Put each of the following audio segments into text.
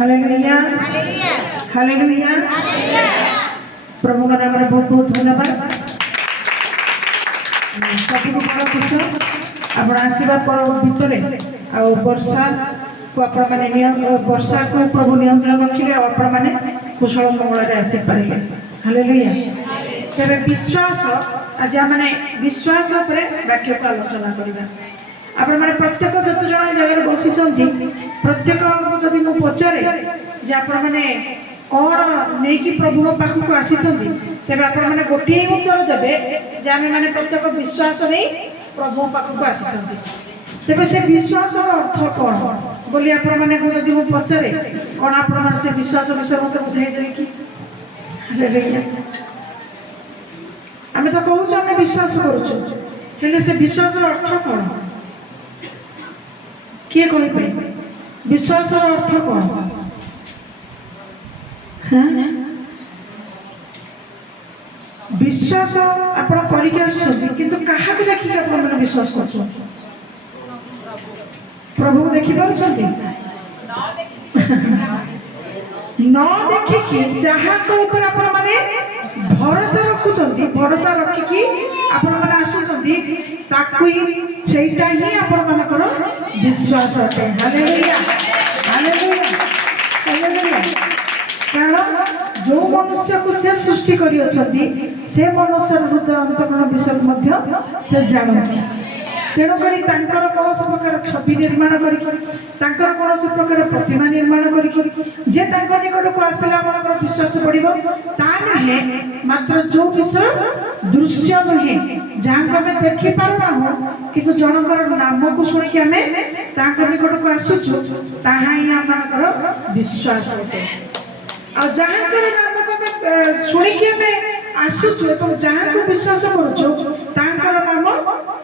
Hallelujah hallelujah. प्रभु का नाम बहुत बहुत धन्यवाद। सब बड़ खुश आप आशीर्वाद पर भितर आ वर्षा को वर्षा को प्रभु नियंत्रण रखिले आपण मैंने कुशल मंगल आसी पारे। हालेलुया। तेरे विश्वास आज मैंने विश्वास वाक्य को आलोचना करवा। आपण मैंने प्रत्येक जत जन जगह बसी प्रत्येक जदि मु पचारे जे आपण मैंने कौन नहीं कि प्रभु पाखक को आसी तेरे आपण मैंने गोटे उत्तर देवे जे आम मैंने प्रत्येक विश्वास नहीं प्रभु पाखक को आसी तेरे से विश्वास अर्थ कौन बोली आपण मैंने जदि मु पचारे कौन आपण से विश्वास विषय मत बुझाई देवे कि आम तो कहूँ आम विश्वास करुँ से विश्वास अर्थ कौन किए कह विश्वास अर्थ कौन? विश्वास आप क्या देखिए आप विश्वास कर प्रभु को देखी पार्टी न देखिकी जहाँ मैंने भरोसा रखुंट भरोसा रखिकी आपण मैंने आसुँचीटा ही आपणकर विश्वास अटे। Hallelujah hallelujah hallelujah. कारण जो मनुष्य को से सृष्टि करी से मनुष्य हृदय अंतकरण विषय से जानती तेणुक कौन प्रकार छवि निर्माण कर कौन प्रकार प्रतिमा निर्माण करके निकट को आसला विश्वास बढ़ो ता नुहे मात्र जो विषय दृश्य नुहे जहाँ को आम देखिपारूना हो कि जनकर नाम को शुणिक आम निकट को आसुचु ताहा ही आम विश्वास होते आ जहाँ नाम को शुणिक आम आसुचु और जहाँ को विश्वास करुचु तांकर नाम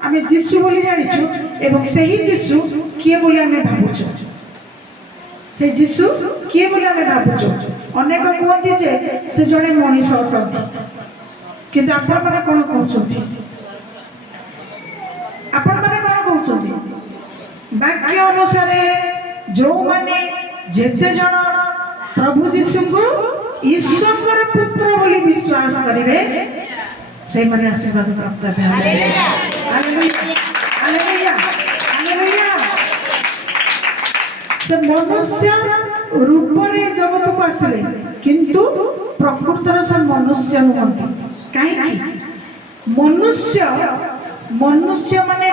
आम जीशु बोली जानिचु एवं सही जीशु किए बोली आम भावुचु से जीशु किए बोली आम भावुचु अनेक कहते जे से जड़े मनीष अटंती किंतु आपण मैंने कौन कहते आपण मैंने कौन कहते वाक्य अनुसार जो माने जेते जन प्रभु जीशु को ईश्वर पुत्र बोली विश्वास करेंगे से माने आशीर्वाद प्राप्त हेबे। Hallelujah hallelujah hallelujah. से मनुष्य रूप रे जगत को आसले किंतु प्रकृतर से मनुष्य नुहंती कहीं मनुष्य मनुष्य माने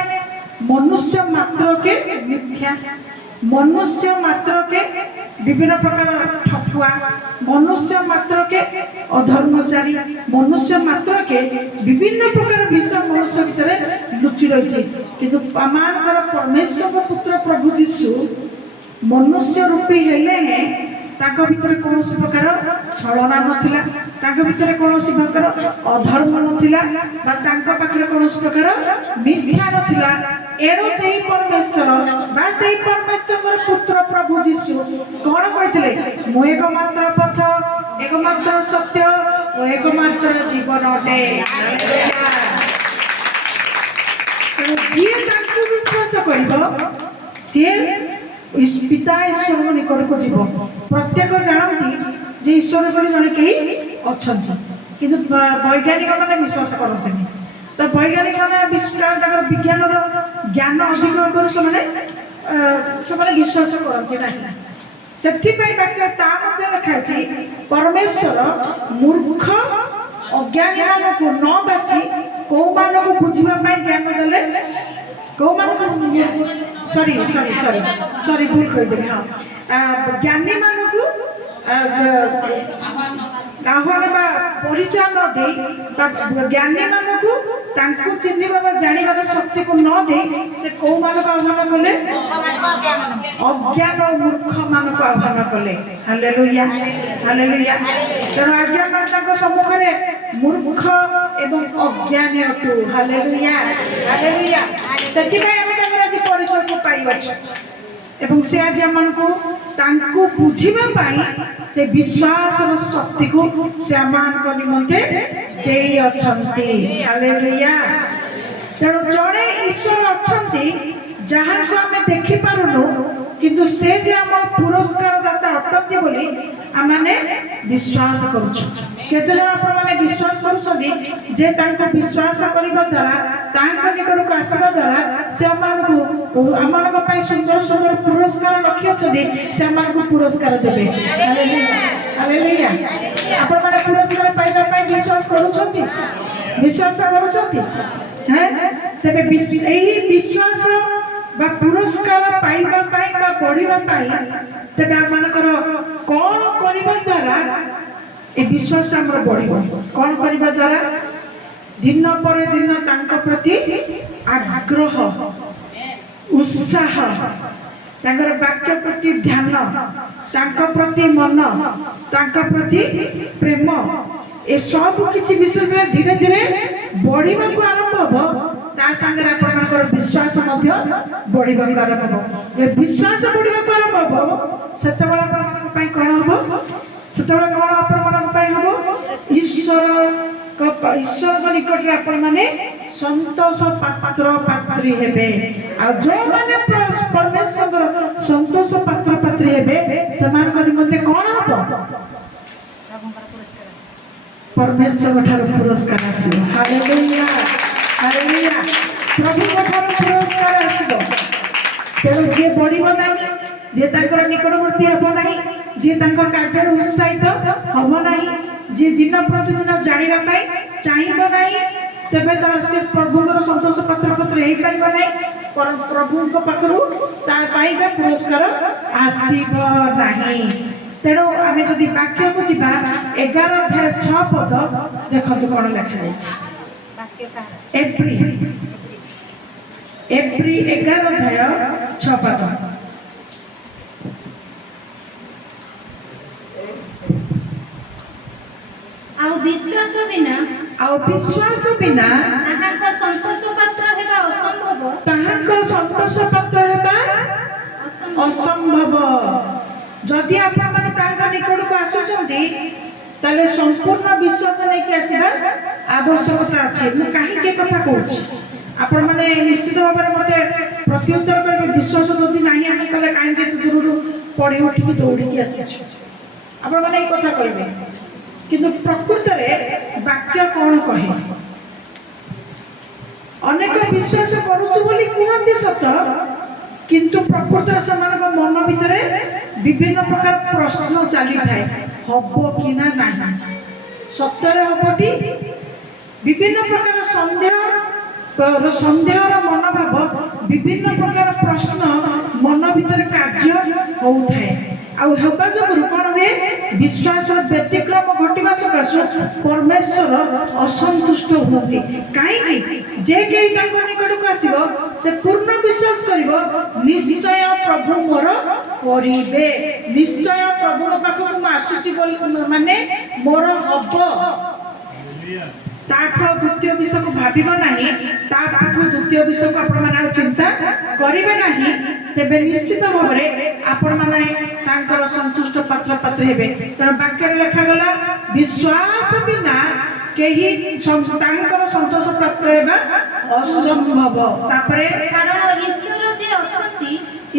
मनुष्य मात्र के मिथ्या मनुष्य मात्र के विभिन्न प्रकार ठकुआ मनुष्य मात्र के अधर्मचारी मनुष्य मात्र के विभिन्न प्रकार विषय मनुष्य भीतर लुचि रही किंतु आमानकर परमेश्वर पुत्र प्रभु जीशु मनुष्य रूपी हेले ताको भीतर कौन प्रकार छलना नथिला ताको भीतर कौन प्रकार अधर्म नथिला बा तांको पाखरे कौन प्रकार मिथ्या नथिला एणु सही परमेश्वर बा सही परमेश्वर पुत्र प्रभु जीशु कौन कहते मु एकमात्र पथ एकमात्र सत्य और एकमात्र जीवन अटे। जी विश्वास कर पिता ईश्वर निकट को जीव प्रत्येक जानती जे ईश्वर बोली जड़े कहीं अच्छा किंतु वैज्ञानिक मैंने विश्वास करते तो वैज्ञानिक मैंने विज्ञान ज्ञान अधिक से विश्वास करती ना से वाक्य लिखाई परमेश्वर मूर्ख अज्ञानी मान को न बाची कौ मान को बुझापी ज्ञान देले कौ मान सॉरी सॉरी सॉरी सॉरी भूल कहीदेवी हाँ ज्ञानी मान को आह्वान परिचय न दे ज्ञानी मान को चिन्हवा जानिबार शक्ति को न दे से कौ मान को आह्वान कले अज्ञान और मूर्ख मान को आह्वान कले। Hallelujah hallelujah. तेणु आज आम सम्मुख में मूर्ख एवं अज्ञानी अटू। Hallelujah hallelujah. से आज परिचय को पाई एवं से आज आम को बुझा से विश्वास शक्ति को से आम निमंते दे अछंती। हालेलुया। तेणु जड़े ईश्वर अच्छा जहाँ को आम देखी पारुनु किंतु से जे आम पुरस्कार दाता କରନ୍ତି ବୋଲି ଆମେ विश्वास करुछु केते जण आपण माने विश्वास करूछथि जे तांको विश्वास करिबा द्वारा तांको निकट को आसीबा द्वारा से हमनको पई सुंदर सुंदर पुरस्कार रखियछथि से हमनको पुरस्कार देबे हालेलुया हालेलुया आपण माने पुरस्कार पाइबा पई विश्वास करूछथि हैं तबे एही विश्वास बा पुरस्कार पाइबा पई बा बढ़िबा पई तबे हमनकर कोन करिबा द्वारा ए विश्वास हमर बढ़िबो कोन करिबा द्वारा दिन पर दिन तांको प्रति आग्रह उत्साह तांकर वाक्य प्रति ध्यान तांको प्रति मन तांको प्रति प्रेम ए सब किछि विषय धीरे धीरे बढ़िबा को आरंभ हो ता संगे आपनकर विश्वास मध्य बढ़िबा को आरंभ हो ए विश्वास बढ़िबा को आरंभ हो सेतबेला आपनकर पई कोन हो सेतबेला कोन आपनकर पई हो ईश्वर को निकट रे आपण माने संतोष पात्र पात्री हेबे आ जो माने परमेश्वर संतोष पात्र पात्री हेबे समान को निमंते कोन हो परमेश्वर ठार पुरस्कार आसीबो हालेलुया हालेलुया प्रभु ठार पुरस्कार आसीबो तेणु जे बढ़िबो नाही जे तांकर निकटवर्ती हेबो नाही जे तांकर कार्य उत्साहित हेबो नाही जे दिन प्रतिदिन जानिबा पाई चाहिबो नाही तबे तार से प्रभुଙ୍କର संतोष पत्र पत्र हेई परिबो नाही पर प्रभुଙ୍କ पाखरु ता पाइबा पुरस्कार आसीबो नाही तेणु आम जदि वाक्य को जीवा 11 अध्याय 6 पद देखो कौन लिखा एप्री 11 अध्याय 6 पद आउ विश्वास बिना ताहाको संतोष पात्र हेबा असंभव जदि आपण माने तांका निकट को आसुचंती ताले संपूर्ण विश्वास नै कि आसीबा आवश्यकता अछि मु काहे के कथा कहूछि आपण माने निश्चित भाबरे मते प्रत्युत्तर करबे विश्वास जदि नाही आमे ताले काहे के दूरु पड़ी उठी के दौड़ी के आसीछ आपण माने ए कथा कहबे किंतु प्रकृत रे वाक्य कोन कहे अनेक विश्वास करूछु बोली कहंती सत किंतु प्रकृत समान मन भीतर विभिन्न प्रकार प्रश्न चली थाए हबो कि ना नाही सत्यर हबटी विभिन्न प्रकार संदेहर मनोभाव विभिन्न प्रकार प्रश्न मन भीतर कार्य होउथाए आउ हेबा जगरु कोन हुए विश्वास व्यतिक्रम घटिबा सकाशु परमेश्वर असंतुष्ट होती काई जे केई तांको निकट को आसीबो से पूर्ण विश्वास करिवो निश्चय प्रभु मोर करिबे निश्चय प्रभु पाखु म आसुची बोली माने मोर हबो ताठो द्वितीय विषय को भाबिबो नाही ताठो द्वितीय विषय को आपण माने चिंता करिबे नाही तेबे निश्चित भाबरे आपण माने तांकर संतुष्ट पात्र पात्र हेबे तण वाक्य लेखा गला विश्वास बिना केही तांकर संतोष पात्र हेबा असंभव तापरे कारण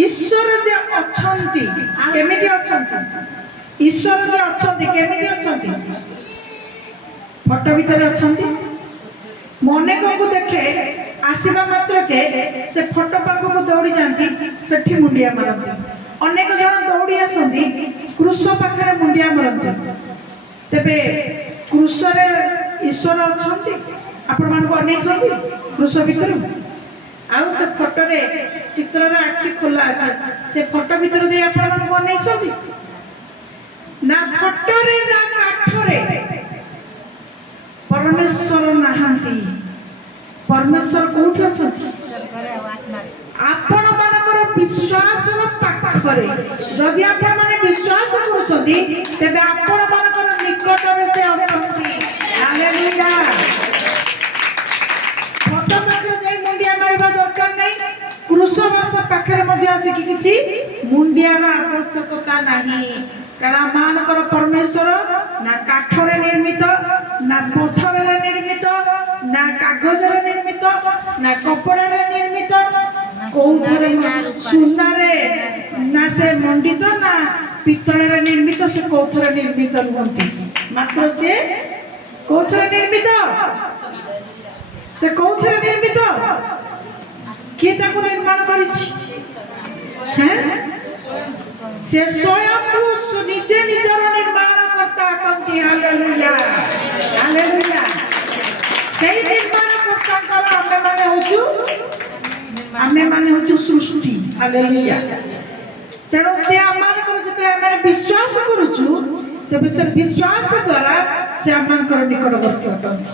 ईश्वर जे अछंती केमिति अछंती ईश्वर जे अछंती केमिति अछंती फोटो भीतर अछंती मने को देखे आसीबा मात्र के से फोटो पाखु को दौड़ी जानती सेठी मुंडिया मारती अनेक जन दौड़ी आसंती क्रूस पाखरे मुंडिया मारती तेबे क्रूस रे ईश्वर अछंती आपण मान को अनेक छंती क्रूस भीतर आउ से फोटो रे चित्र रे आखि खोला अछि से फोटो भीतर दे आपण मान को अनेक छंती ना फोटो रे ना काठ रे परमेश्वर नहांती परमेश्वर कोठी अछंती आपण मानकर विश्वास पाखरे जदि आपण माने विश्वास करूछंती तेबे आपण मानकर निकट रे से अछंती हालेलुया फोटो पाखरे जे मुंडिया मारिबा दरकार नै क्रूसवास पाखरे मध्ये आसी किछि मुंडियार आवश्यकता नाही कारण मानकर परमेश्वर ना काठरे निर्मित ना पत्थर निर्मित ना कागज निर्मित ना कपड़ा निर्मित कौथरे सुना रे ना से मंडित ना ପିତ୍ତଳରେ ନିର୍ମିତ, ସେ କୋଉଥରେ ନିର୍ମିତ ନୁହନ୍ତି, ମାତ୍ର ସେ କୋଉଥରେ ନିର୍ମିତ, ସେ କୋଉଥରେ ନିର୍ମିତ, କିଏ ତାକୁ ନିର୍ମାଣ କରିଛି? ସେ ସ୍ୱୟଂ ନିଜେ ନିଜର ନିର୍ମାଣ କର୍ତ୍ତା ଅଟନ୍ତି। Hallelujah, hallelujah. ସେଇ ନିର୍ମାଣ କର୍ତ୍ତାଙ୍କର ଆମେମାନେ ହଉଛୁ ସୃଷ୍ଟି। ହାଲେଲୁୟା। ତେଣୁ ସେ ଆମମାନଙ୍କର ଯେତେବେଳେ ଆମେ ବିଶ୍ୱାସ କରୁଛୁ, ତେବେ ସେ ବିଶ୍ୱାସ ଦ୍ୱାରା ସେ ଆମମାନଙ୍କର ନିକଟବର୍ତ୍ତୀ ଅଟନ୍ତି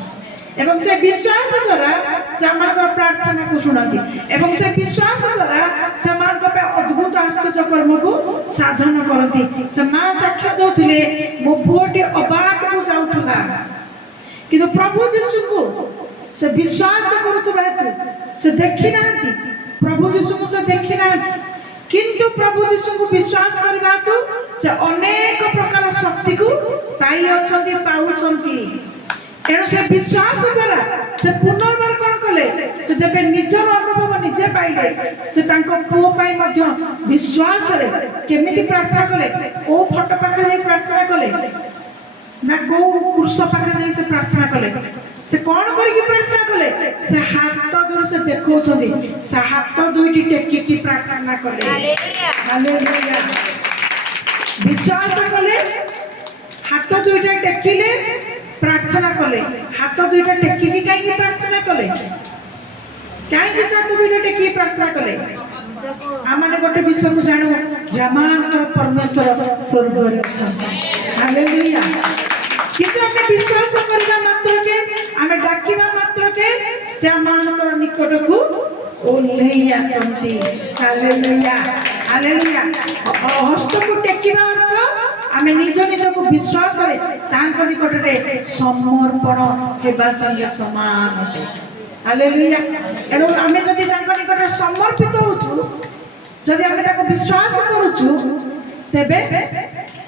ଏବଂ ସେ ବିଶ୍ୱାସ ଦ୍ୱାରା ସେ ଆମମାନଙ୍କର ପ୍ରାର୍ଥନାକୁ ଶୁଣନ୍ତି ଏବଂ ସେ ବିଶ୍ୱାସ ଦ୍ୱାରା ସେମାନଙ୍କ ପାଇଁ ଅଦ୍ଭୁତ ଆଶ୍ଚର୍ଯ୍ୟ କର୍ମକୁ ସାଧନ କରନ୍ତି। ସେ ମା ସାକ୍ଷ୍ୟ ଦଉଥିଲେ, ମୋ ପୁଅଟି ଅବାଟକୁ ଯାଉଥିଲା, କିନ୍ତୁ ପ୍ରଭୁ ଯୀଶୁଙ୍କୁ ସେ ବିଶ୍ୱାସ କରୁଥିବା ହେତୁ ସେ ଦେଖି ନାହାନ୍ତି, ପ୍ରଭୁ ଯୀଶୁଙ୍କୁ ସେ ଦେଖି ନାହାନ୍ତି, କିନ୍ତୁ ପ୍ରଭୁ ଯୀଶୁଙ୍କୁ ବିଶ୍ୱାସ କରିବା ହେତୁ ସେ ଅନେକ ପ୍ରକାର ଶକ୍ତିକୁ ପାଇଅଛନ୍ତି, ପାଉଛନ୍ତି। ତେଣୁ ସେ ବିଶ୍ୱାସ ଦ୍ୱାରା ସେ ପୁନର୍ବାର କଣ କଲେ? ସେ ଯେବେ ନିଜର ଅନୁଭବ ନିଜେ ପାଇଲେ, ସେ ତାଙ୍କ ପୁଅ ପାଇଁ ମଧ୍ୟ ବିଶ୍ୱାସରେ କେମିତି ପ୍ରାର୍ଥନା କଲେ? କୋଉ ଫଟୋ ପାଖରେ ଯାଇ ପ୍ରାର୍ଥନା କଲେ ନା କୋଉ କୃଷ ପାଖରେ ଯାଇ ସେ ପ୍ରାର୍ଥନା କଲେ? ସେ କଣ କରିକି ପ୍ରାର୍ଥନା କଲେ? ସେ ହାତ ଧରି ସେ ଦେଖଉଛନ୍ତି, ସେ ହାତ ଦୁଇଟି ଟେକିକି ପ୍ରାର୍ଥନା କଲେ। ହାଲେଲୁୟା। ବିଶ୍ୱାସ କଲେ, ହାତ ଦୁଇଟା ଟେକିଲେ, ପ୍ରାର୍ଥନା କଲେ। ହାତ ଦୁଇଟା ଟେକିକି କାହିଁକି ପ୍ରାର୍ଥନା କଲେ? କାହିଁକି ସେ ହାତ ଦୁଇଟା ଟେକିକି ପ୍ରାର୍ଥନା କଲେ? ଆମେ ଗୋଟେ ବିଷୟକୁ ଜାଣୁ ଯେ ଆମମାନଙ୍କର ପରମେଶ୍ୱର ସ୍ୱର୍ଗରେ ଅଛନ୍ତି। ହାଲେଲୁୟା। କିନ୍ତୁ ଆମେ ବିଶ୍ୱାସ କରିବା ମାତ୍ରକେ, ଆମେ ଡାକିବା ମାତ୍ରକେ ସେ ଆମମାନଙ୍କର ନିକଟକୁ ଓହ୍ଲେଇ ଆସନ୍ତି। Hallelujah, hallelujah. ହସ୍ତକୁ ଟେକିବା ଅର୍ଥ ଆମେ ନିଜ ନିଜକୁ ବିଶ୍ୱାସରେ ତାଙ୍କ ନିକଟରେ ସମର୍ପଣ ହେବା ସଙ୍ଗେ ସମାନ ଅଟେ। ହାଲେଲୁୟା। ଏଣୁ ଆମେ ଯଦି ତାଙ୍କ ନିକଟରେ ସମର୍ପିତ ହଉଛୁ, ଯଦି ଆମେ ତାକୁ ବିଶ୍ୱାସ କରୁଛୁ, ତେବେ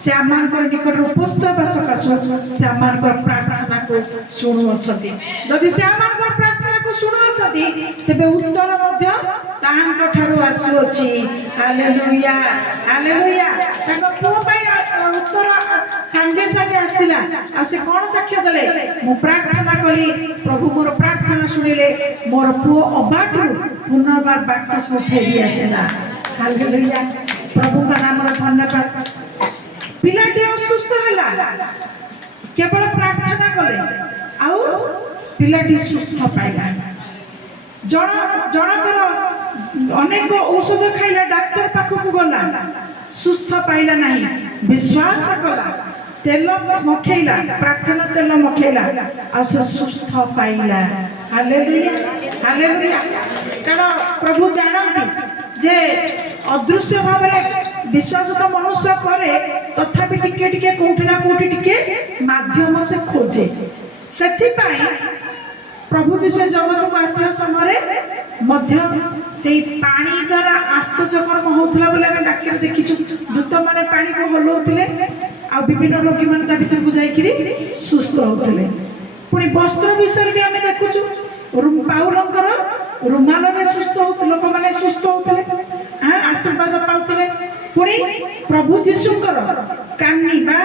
ସେ ଆମମାନଙ୍କର ନିକଟରେ ଉପସ୍ଥିତ ହେବା ସକାଶୁ ସେ ଆମମାନଙ୍କର ପ୍ରାର୍ଥନାକୁ ଶୁଣୁଅଛନ୍ତି। ଯଦି ସେ ଆମମାନଙ୍କର ପ୍ରାର୍ଥନାକୁ ଶୁଣୁଅଛନ୍ତି, ତେବେ ଉତ୍ତର ମଧ୍ୟ ତାଙ୍କ ଠାରୁ ଆସୁଅଛି। Hallelujah, hallelujah. ତାଙ୍କ ପୁଅ ପାଇଁ ଉତ୍ତର ସାଙ୍ଗେ ସାଙ୍ଗେ ଆସିଲା। ଆଉ ସେ କଣ ସାକ୍ଷ୍ୟ ଦେଲେ? ମୁଁ ପ୍ରାର୍ଥନା କଲି, ପ୍ରଭୁ ମୋର ପ୍ରାର୍ଥନା ଶୁଣିଲେ, ମୋର ପୁଅ ଅବାଟରୁ ପୁନର୍ବାର ବାଟକୁ ଫେରି ଆସିଲା। ହାଲେଲୁୟା। ପ୍ରଭୁଙ୍କ ନାମର ଧନ୍ୟବାଦ। ପିଲାଟି ଅସୁସ୍ଥ ହେଲା, କେବଳ ପ୍ରାର୍ଥନା କଲେ ଆଉ ପିଲାଟି ସୁସ୍ଥ ପାଇଲା। ଜଣଙ୍କର ଅନେକ ଔଷଧ ଖାଇଲା, ଡାକ୍ତର ପାଖକୁ ଗଲା, ସୁସ୍ଥ ପାଇଲା ନାହିଁ, ବିଶ୍ୱାସ କଲା, ତେଲ ମଖେଇଲା, ପ୍ରାର୍ଥନା ତେଲ ମଖେଇଲା, ଆଉ ସେ ସୁସ୍ଥ ପାଇଲା। Hallelujah, hallelujah. କାରଣ ପ୍ରଭୁ ଜାଣନ୍ତି ଯେ ଅଦୃଶ୍ୟ ଭାବରେ ବିଶ୍ୱାସ ତ ମନୁଷ୍ୟ କରେ, ତଥାପି ଟିକେ ଟିକେ କୋଉଠି ନା କୋଉଠି ଟିକେ ମାଧ୍ୟମ ସେ ଖୋଜେ। ସେଥିପାଇଁ ପ୍ରଭୁ ଯୀଶୁ ଜଗତକୁ ଆସିବା ସମୟରେ ମଧ୍ୟ ସେଇ ପାଣି ଦ୍ୱାରା ଆଶ୍ଚର୍ଯ୍ୟ କର୍ମ ହଉଥିଲା ବୋଲି ଆମେ ବାକ୍ୟରେ ଦେଖିଛୁ। ଦୂତମାନେ ପାଣିକୁ ହଲଉଥିଲେ ଆଉ ବିଭିନ୍ନ ରୋଗୀମାନେ ତା ଭିତରକୁ ଯାଇକିରି ସୁସ୍ଥ ହଉଥିଲେ। ପୁଣି ବସ୍ତ୍ର ବିଷୟରେ ବି ଆମେ ଦେଖୁଛୁ, ପାଉଲଙ୍କର ରୁମାଲରେ ସୁସ୍ଥ ଲୋକମାନେ ସୁସ୍ଥ ହଉଥିଲେ, ଆଶୀର୍ବାଦ ପାଉଥିଲେ। ପୁଣି ପ୍ରଭୁ ଯୀଶୁଙ୍କର କାନି ବା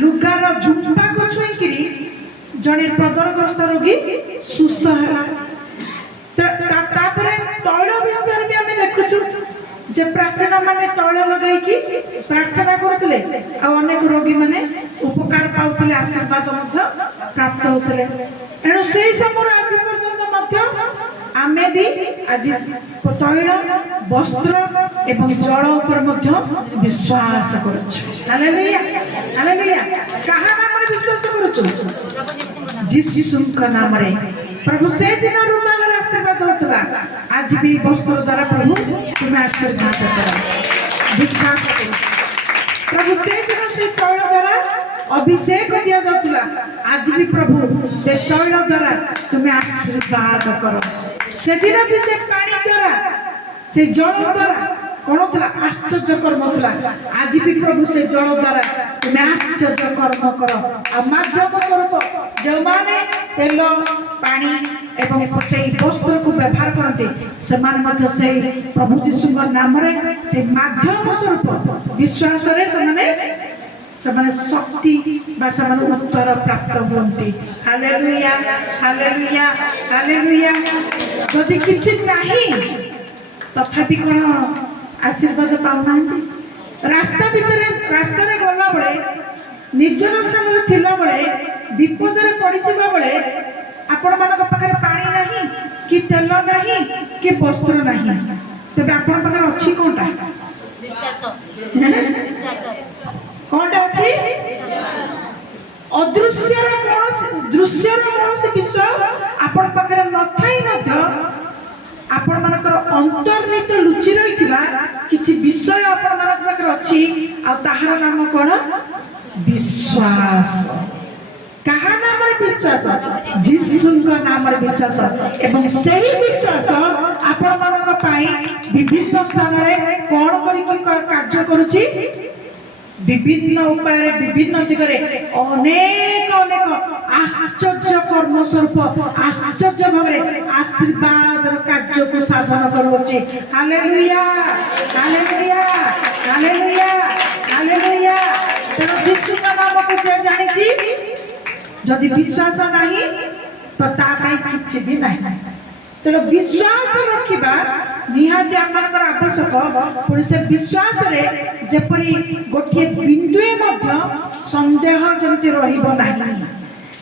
ଲୁଗାର ଝୁମ୍ପାକୁ ଛୁଇଁକିରି ଜଣେ ପ୍ରଦରଗ୍ରସ୍ତ ରୋଗୀ ସୁସ୍ଥ ହେଲା। ତାପରେ ତୈଳ ବିଷୟରେ ବି ଆମେ ଦେଖୁଛୁ ଯେ ପ୍ରାଚୀନ ମାନେ ତୈଳ ଲଗାଇକି ପ୍ରାର୍ଥନା କରୁଥିଲେ ଆଉ ଅନେକ ରୋଗୀ ମାନେ ଉପକାର ପାଉଥିଲେ, ଆଶୀର୍ବାଦ ମଧ୍ୟ ପ୍ରାପ୍ତ ହଉଥିଲେ। ଏଣୁ ସେଇ ସମୟରୁ ଆଜି ପର୍ଯ୍ୟନ୍ତ ମଧ୍ୟ ଆମେ ବି ଆଜି ତୈଳ, ବସ୍ତ୍ର ଏବଂ ଜଳ ଉପରେ ମଧ୍ୟ ବିଶ୍ୱାସ କରୁଛୁ। Hallelujah, hallelujah. କାହା ନାମରେ ବିଶ୍ୱାସ କରୁଛୁ? ଯୀଶୁଙ୍କ ନାମରେ। ପ୍ରଭୁ ସେଦିନ ରୁମାଲରେ ଆଶୀର୍ବାଦ ହେଉଥିଲା, ଆଜି ବି ବସ୍ତ୍ର ଦ୍ୱାରା ପ୍ରଭୁ ତୁମେ ଆଶୀର୍ବାଦ କର, ବିଶ୍ୱାସ କର। ପ୍ରଭୁ ସେଦିନ ସେ ତୈଳ ଦ୍ୱାରା ଅଭିଷେକ ଦିଆଯାଉଥିଲା, ଆଜି ବି ପ୍ରଭୁ ସେ ତୈଳ ଦ୍ୱାରା ତୁମେ ଆଶୀର୍ବାଦ କର। ସେଦିନ ବି ସେ ପାଣି ଦ୍ୱାରା, ସେ ଜଳ ଦ୍ୱାରା कौन था आश्चर्य कर्म था आज भी प्रभु से जल द्वारा तुम्हें आश्चर्य कर्म कर माध्यम स्वरूप जो माने तेल पानी एवं से वस्त्र को व्यवहार करते से प्रभु जीशु नाम से माध्यम स्वरूप विश्वास ସେମାନେ ଶକ୍ତି ବା ସେମାନେ ଉତ୍ତର ପ୍ରାପ୍ତ ହୁଅନ୍ତି ହାଲେଲୁୟା ହାଲେଲୁୟା ହାଲେଲୁୟା ଯଦି କିଛି ନାହିଁ ତଥାପି କ'ଣ ଆଶୀର୍ବାଦ ପାଉନାହାନ୍ତି ରାସ୍ତାରେ ଗଲାବେଳେ ନିର୍ଜନ ସ୍ଥାନରେ ଥିଲାବେଳେ ବିପଦରେ ପଡ଼ିଥିବା ବେଳେ ଆପଣମାନଙ୍କ ପାଖରେ ପାଣି ନାହିଁ କି ତେଲ ନାହିଁ କି ବସ୍ତ୍ର ନାହିଁ ତେବେ ଆପଣଙ୍କ ପାଖରେ ଅଛି କ'ଣଟା कौनटा अच्छी अदृश्यर दृश्यर कौन विषय आपण पाखरे नथाई मध्य आपण मानकर अंतर्निहित लुचि रहिथिला किछि विषय आपण मानकर पाखरे अछि आ ताहार नाम कोन विश्वास कहा नाम विश्वास जीसुଙ୍କ नाम विश्वास एवं सही विश्वास आपण मानक पाई विभिन्न स्थान रे कोन करी कार्य करूछि विभिन्न उपाय विभिन्न दिगरे अनेक अनेक आश्चर्य कर्म स्वरूप आश्चर्य भाव आशीर्वाद कार्य को साधन करुचे हालेलुया हालेलुया हालेलुया हालेलुया तेणु यीशु नाम को जे जानिछि जदि विश्वास नहीं तो ता पाई किछि भी नहीं तेणु विश्वास रखिबा निहाती आमनकर आवश्यक पुणी से विश्वास रे जेपरी गोटे बिंदुए मध्य संदेह जमती रहिबो नाही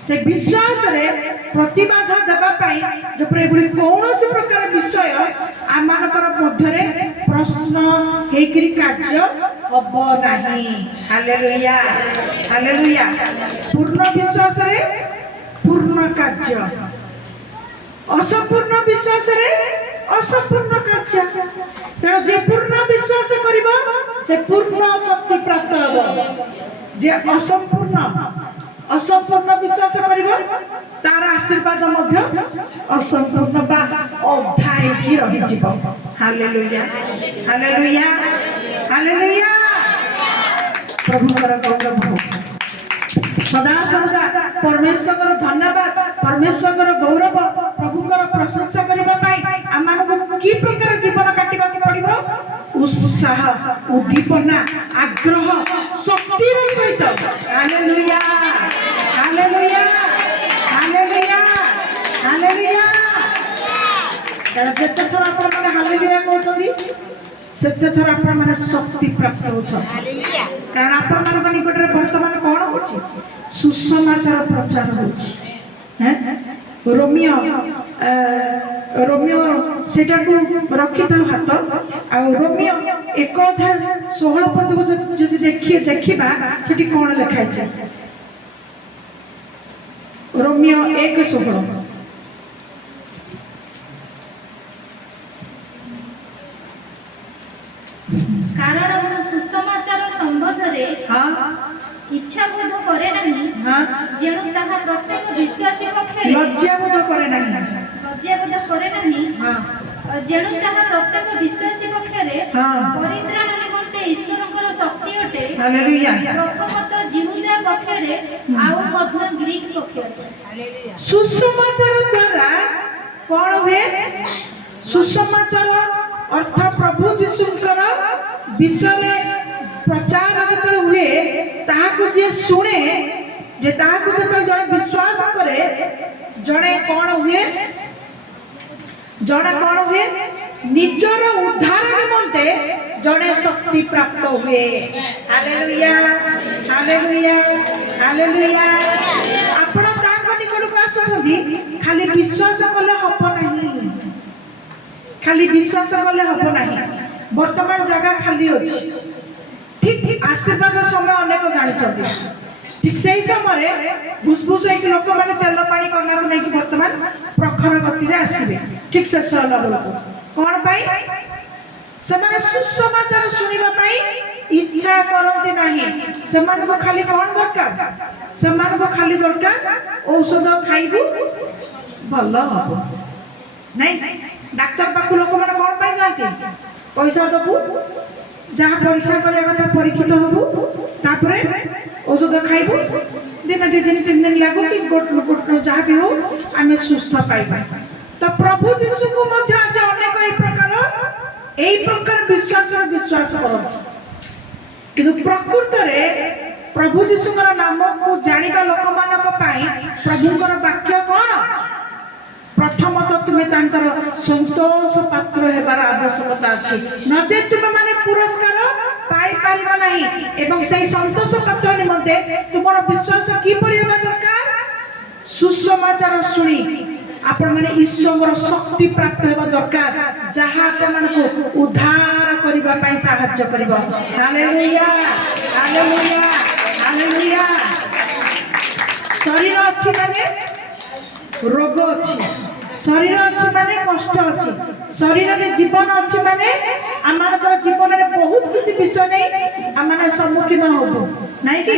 से विश्वास रे प्रतिबाध देबा पाई जेपरी कौनसी प्रकार विषय आमनकर मध्य रे प्रश्न हेकरी कार्य हबो नाही हालेलुया हालेलुया पूर्ण विश्वास रे पूर्ण कार्य असंपूर्ण विश्वास रे असंपूर्ण कार्य तेणु जे पूर्ण विश्वास करिबो से पूर्ण शक्ति प्राप्त हो जे असंपूर्ण विश्वास करिबो तार आशीर्वाद मध्य असंपूर्ण बा अधाई की रहि जिवो हालेलुया हालेलुया हालेलुया प्रभु गौरव हो सदा सर्वदा परमेश्वर धन्यवाद परमेश्वर गौरव प्रभुकर प्रशंसा करबा पाई आमानको की प्रकार जीवन काटिबा को पड़िबो उत्साह उद्दीपना आग्रह शक्ति रे सहित हालेलुया हालेलुया हालेलुया हालेलुया जते थोर आपण माने हालेलुया कहछथि सेते थोर आपण माने शक्ति प्राप्त होछ हालेलुया कारण आपण मानक निकट रे वर्तमान कोन होछि सुसमाचार प्रचार होछि हैं रोमियो सेटा को रखी था हाथ आ रोमियो 1:16 पद को जदि देखिबा सेठी कोन लिखाइ छै रोमियो 1:16 कारण सुसमाचार संबंध रे हां इच्छा बोध करे नहीं हां जेणु ताहा प्रत्येक विश्वासी पक्षरे लज्जा बोध करे नहीं हां जेणु ताहा प्रत्येक विश्वासी पक्षरे हां परित्राण निमंते ईश्वरଙ୍କର शक्ति अटे हालेलुया प्रथमत जिहुदा पक्षरे आउ मध्य ग्रीक पक्षरे हालेलुया सुसमाचार द्वारा कोन हुए सुसमाचार अर्थ प्रभु जीशुଙ୍କର विषय प्रचार जतले हुए ताहाको जे सुने जे ताहाको जतले जने विश्वास करे जने कोन हुए निजर उद्धार निमंते जने शक्ति प्राप्त हुए हालेलुया हालेलुया हालेलुया आपण ताहाको निकट को आसुछथि खाली विश्वास कले हबो नाही खाली विश्वास कले हबो नाही वर्तमान जगह खाली अछि ठीक आशीर्वाद समय अनेक जानी ठीक से समय भुसभुस लोक मैंने तेल पानी कला को नहीं बर्तमान प्रखर गति आसवे ठीक शेष बेलू कौन पाई से सुसमाचार शुणा इच्छा करते नहीं से खाली कौन दरकार से खाली दरकार औषध खाइबू भल हम नहीं डाक्तर पाख लोक मैंने कौन पाई जाती पैसा दबु जहाँ परीक्षा करिया कथा परीक्षित हबु तापरे औषध खाइबु दिन 2 दिन 3 दिन लागु कि गोट जहाँ भी हो आमे सुस्थ पाइबा। तो प्रभु जीशु को मध्य आज अनेक एई प्रकार विश्वास करत किंतु प्रकृत रे प्रभु जीशुଙ୍କର नाम को जानिबा लोक मानक पाई प्रभुଙ୍କର वाक्य कोन प्रथमतः तुमे तांकर संतोष पात्र हेबार आवश्यकता अछि नजे तुमे माने पुरस्कार पाई पारिबा नाही एवं सेही संतोष पात्र निमंते तुमर विश्वास की परि हेबा दरकार सुसमाचार सुनी आपण माने ईश्वरर शक्ति प्राप्त हेबा दरकार जहा आपण मानको उद्धार करिबा पई सहाय्य करिबो। Hallelujah hallelujah hallelujah. शरीर अछि माने रोग अछि शरीर अछि माने कष्ट अछि शरीर रे जीवन अछि माने आमानकर जीवन रे बहुत किछि विषय नै आमाने सम्मुखीन होबो नै कि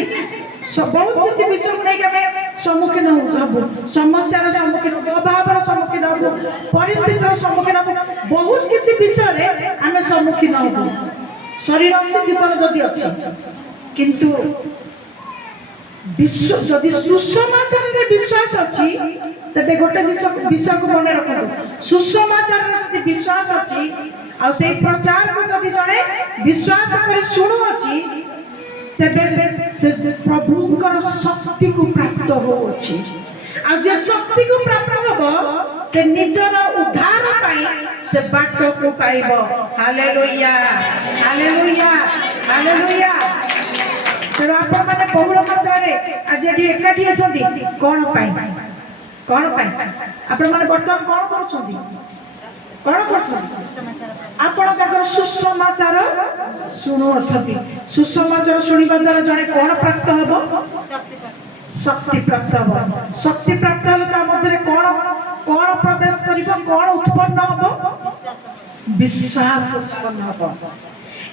बहुत किछि विषय नै कि हमें सम्मुखीन होबो समस्यार सम्मुखीन होबो अभावर सम्मुखीन होबो परिस्थितिर सम्मुखीन होबो बहुत किछि विषय रे हमें सम्मुखीन होबो शरीर अछि जीवन जदि अछि किंतु विश्व जदि सुसमाचार रे विश्वास अछि तबे गोटे विषय को मन रखो सुसमाचार रे जदि विश्वास अछि आ से प्रचार को जदि जणे विश्वास करे सुनु अछि तबे से प्रभुकर शक्ति को प्राप्त हो अछि आ जे शक्ति को प्राप्त होबो से निजर उद्धार पाई से बाट को पाइबो। Hallelujah hallelujah hallelujah. तो आपण माने बहुल मात्रा रे आज एठी एकाठी अछंती कोन पाई आपण माने वर्तमान कोन करूछंती आपण ताकर सुसमाचार सुनु अछंती सुसमाचार सुनिबा द्वारा जणे कोन प्राप्त हबो शक्ति प्राप्त हबो शक्ति प्राप्त हले ता मध्ये कोन प्रवेश करिबो कोन उत्पन्न हबो विश्वास उत्पन्न हबो।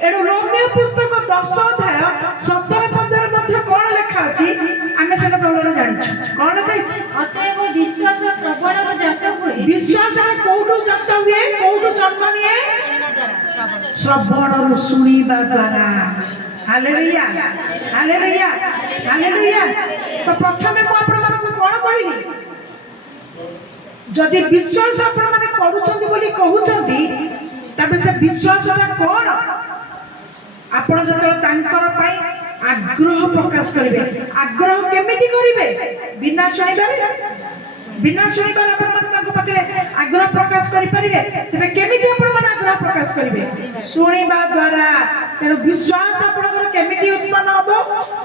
एडो रोमियो पुस्तक 10 अध्याय 17 पदर मध्ये कोन लेखा अछि आमे सेटा भलरे जानिछु कोन लेखा अछि अतएव विश्वास श्रवणर जात हुए विश्वास रे कोठु जात हुए कोठु जन्म निए श्रवणर सुनिबा द्वारा। Hallelujah hallelujah hallelujah. तो प्रथमे को आपण मानको कोन कहिली जदि विश्वास आपण माने करूछंती बोली कहूछंती तबे से विश्वासटा कोन आपण जतल तांकर पई आग्रह प्रकाश करिवे आग्रह केमिति करिवे बिना शुनिबारे आपण माने तांको पाखरे आग्रह प्रकाश करि परिवे तबे केमिति आपण माने आग्रह प्रकाश करिवे सुनिबा द्वारा। तेनो विश्वास आपनकर केमिति उत्पन्न हबो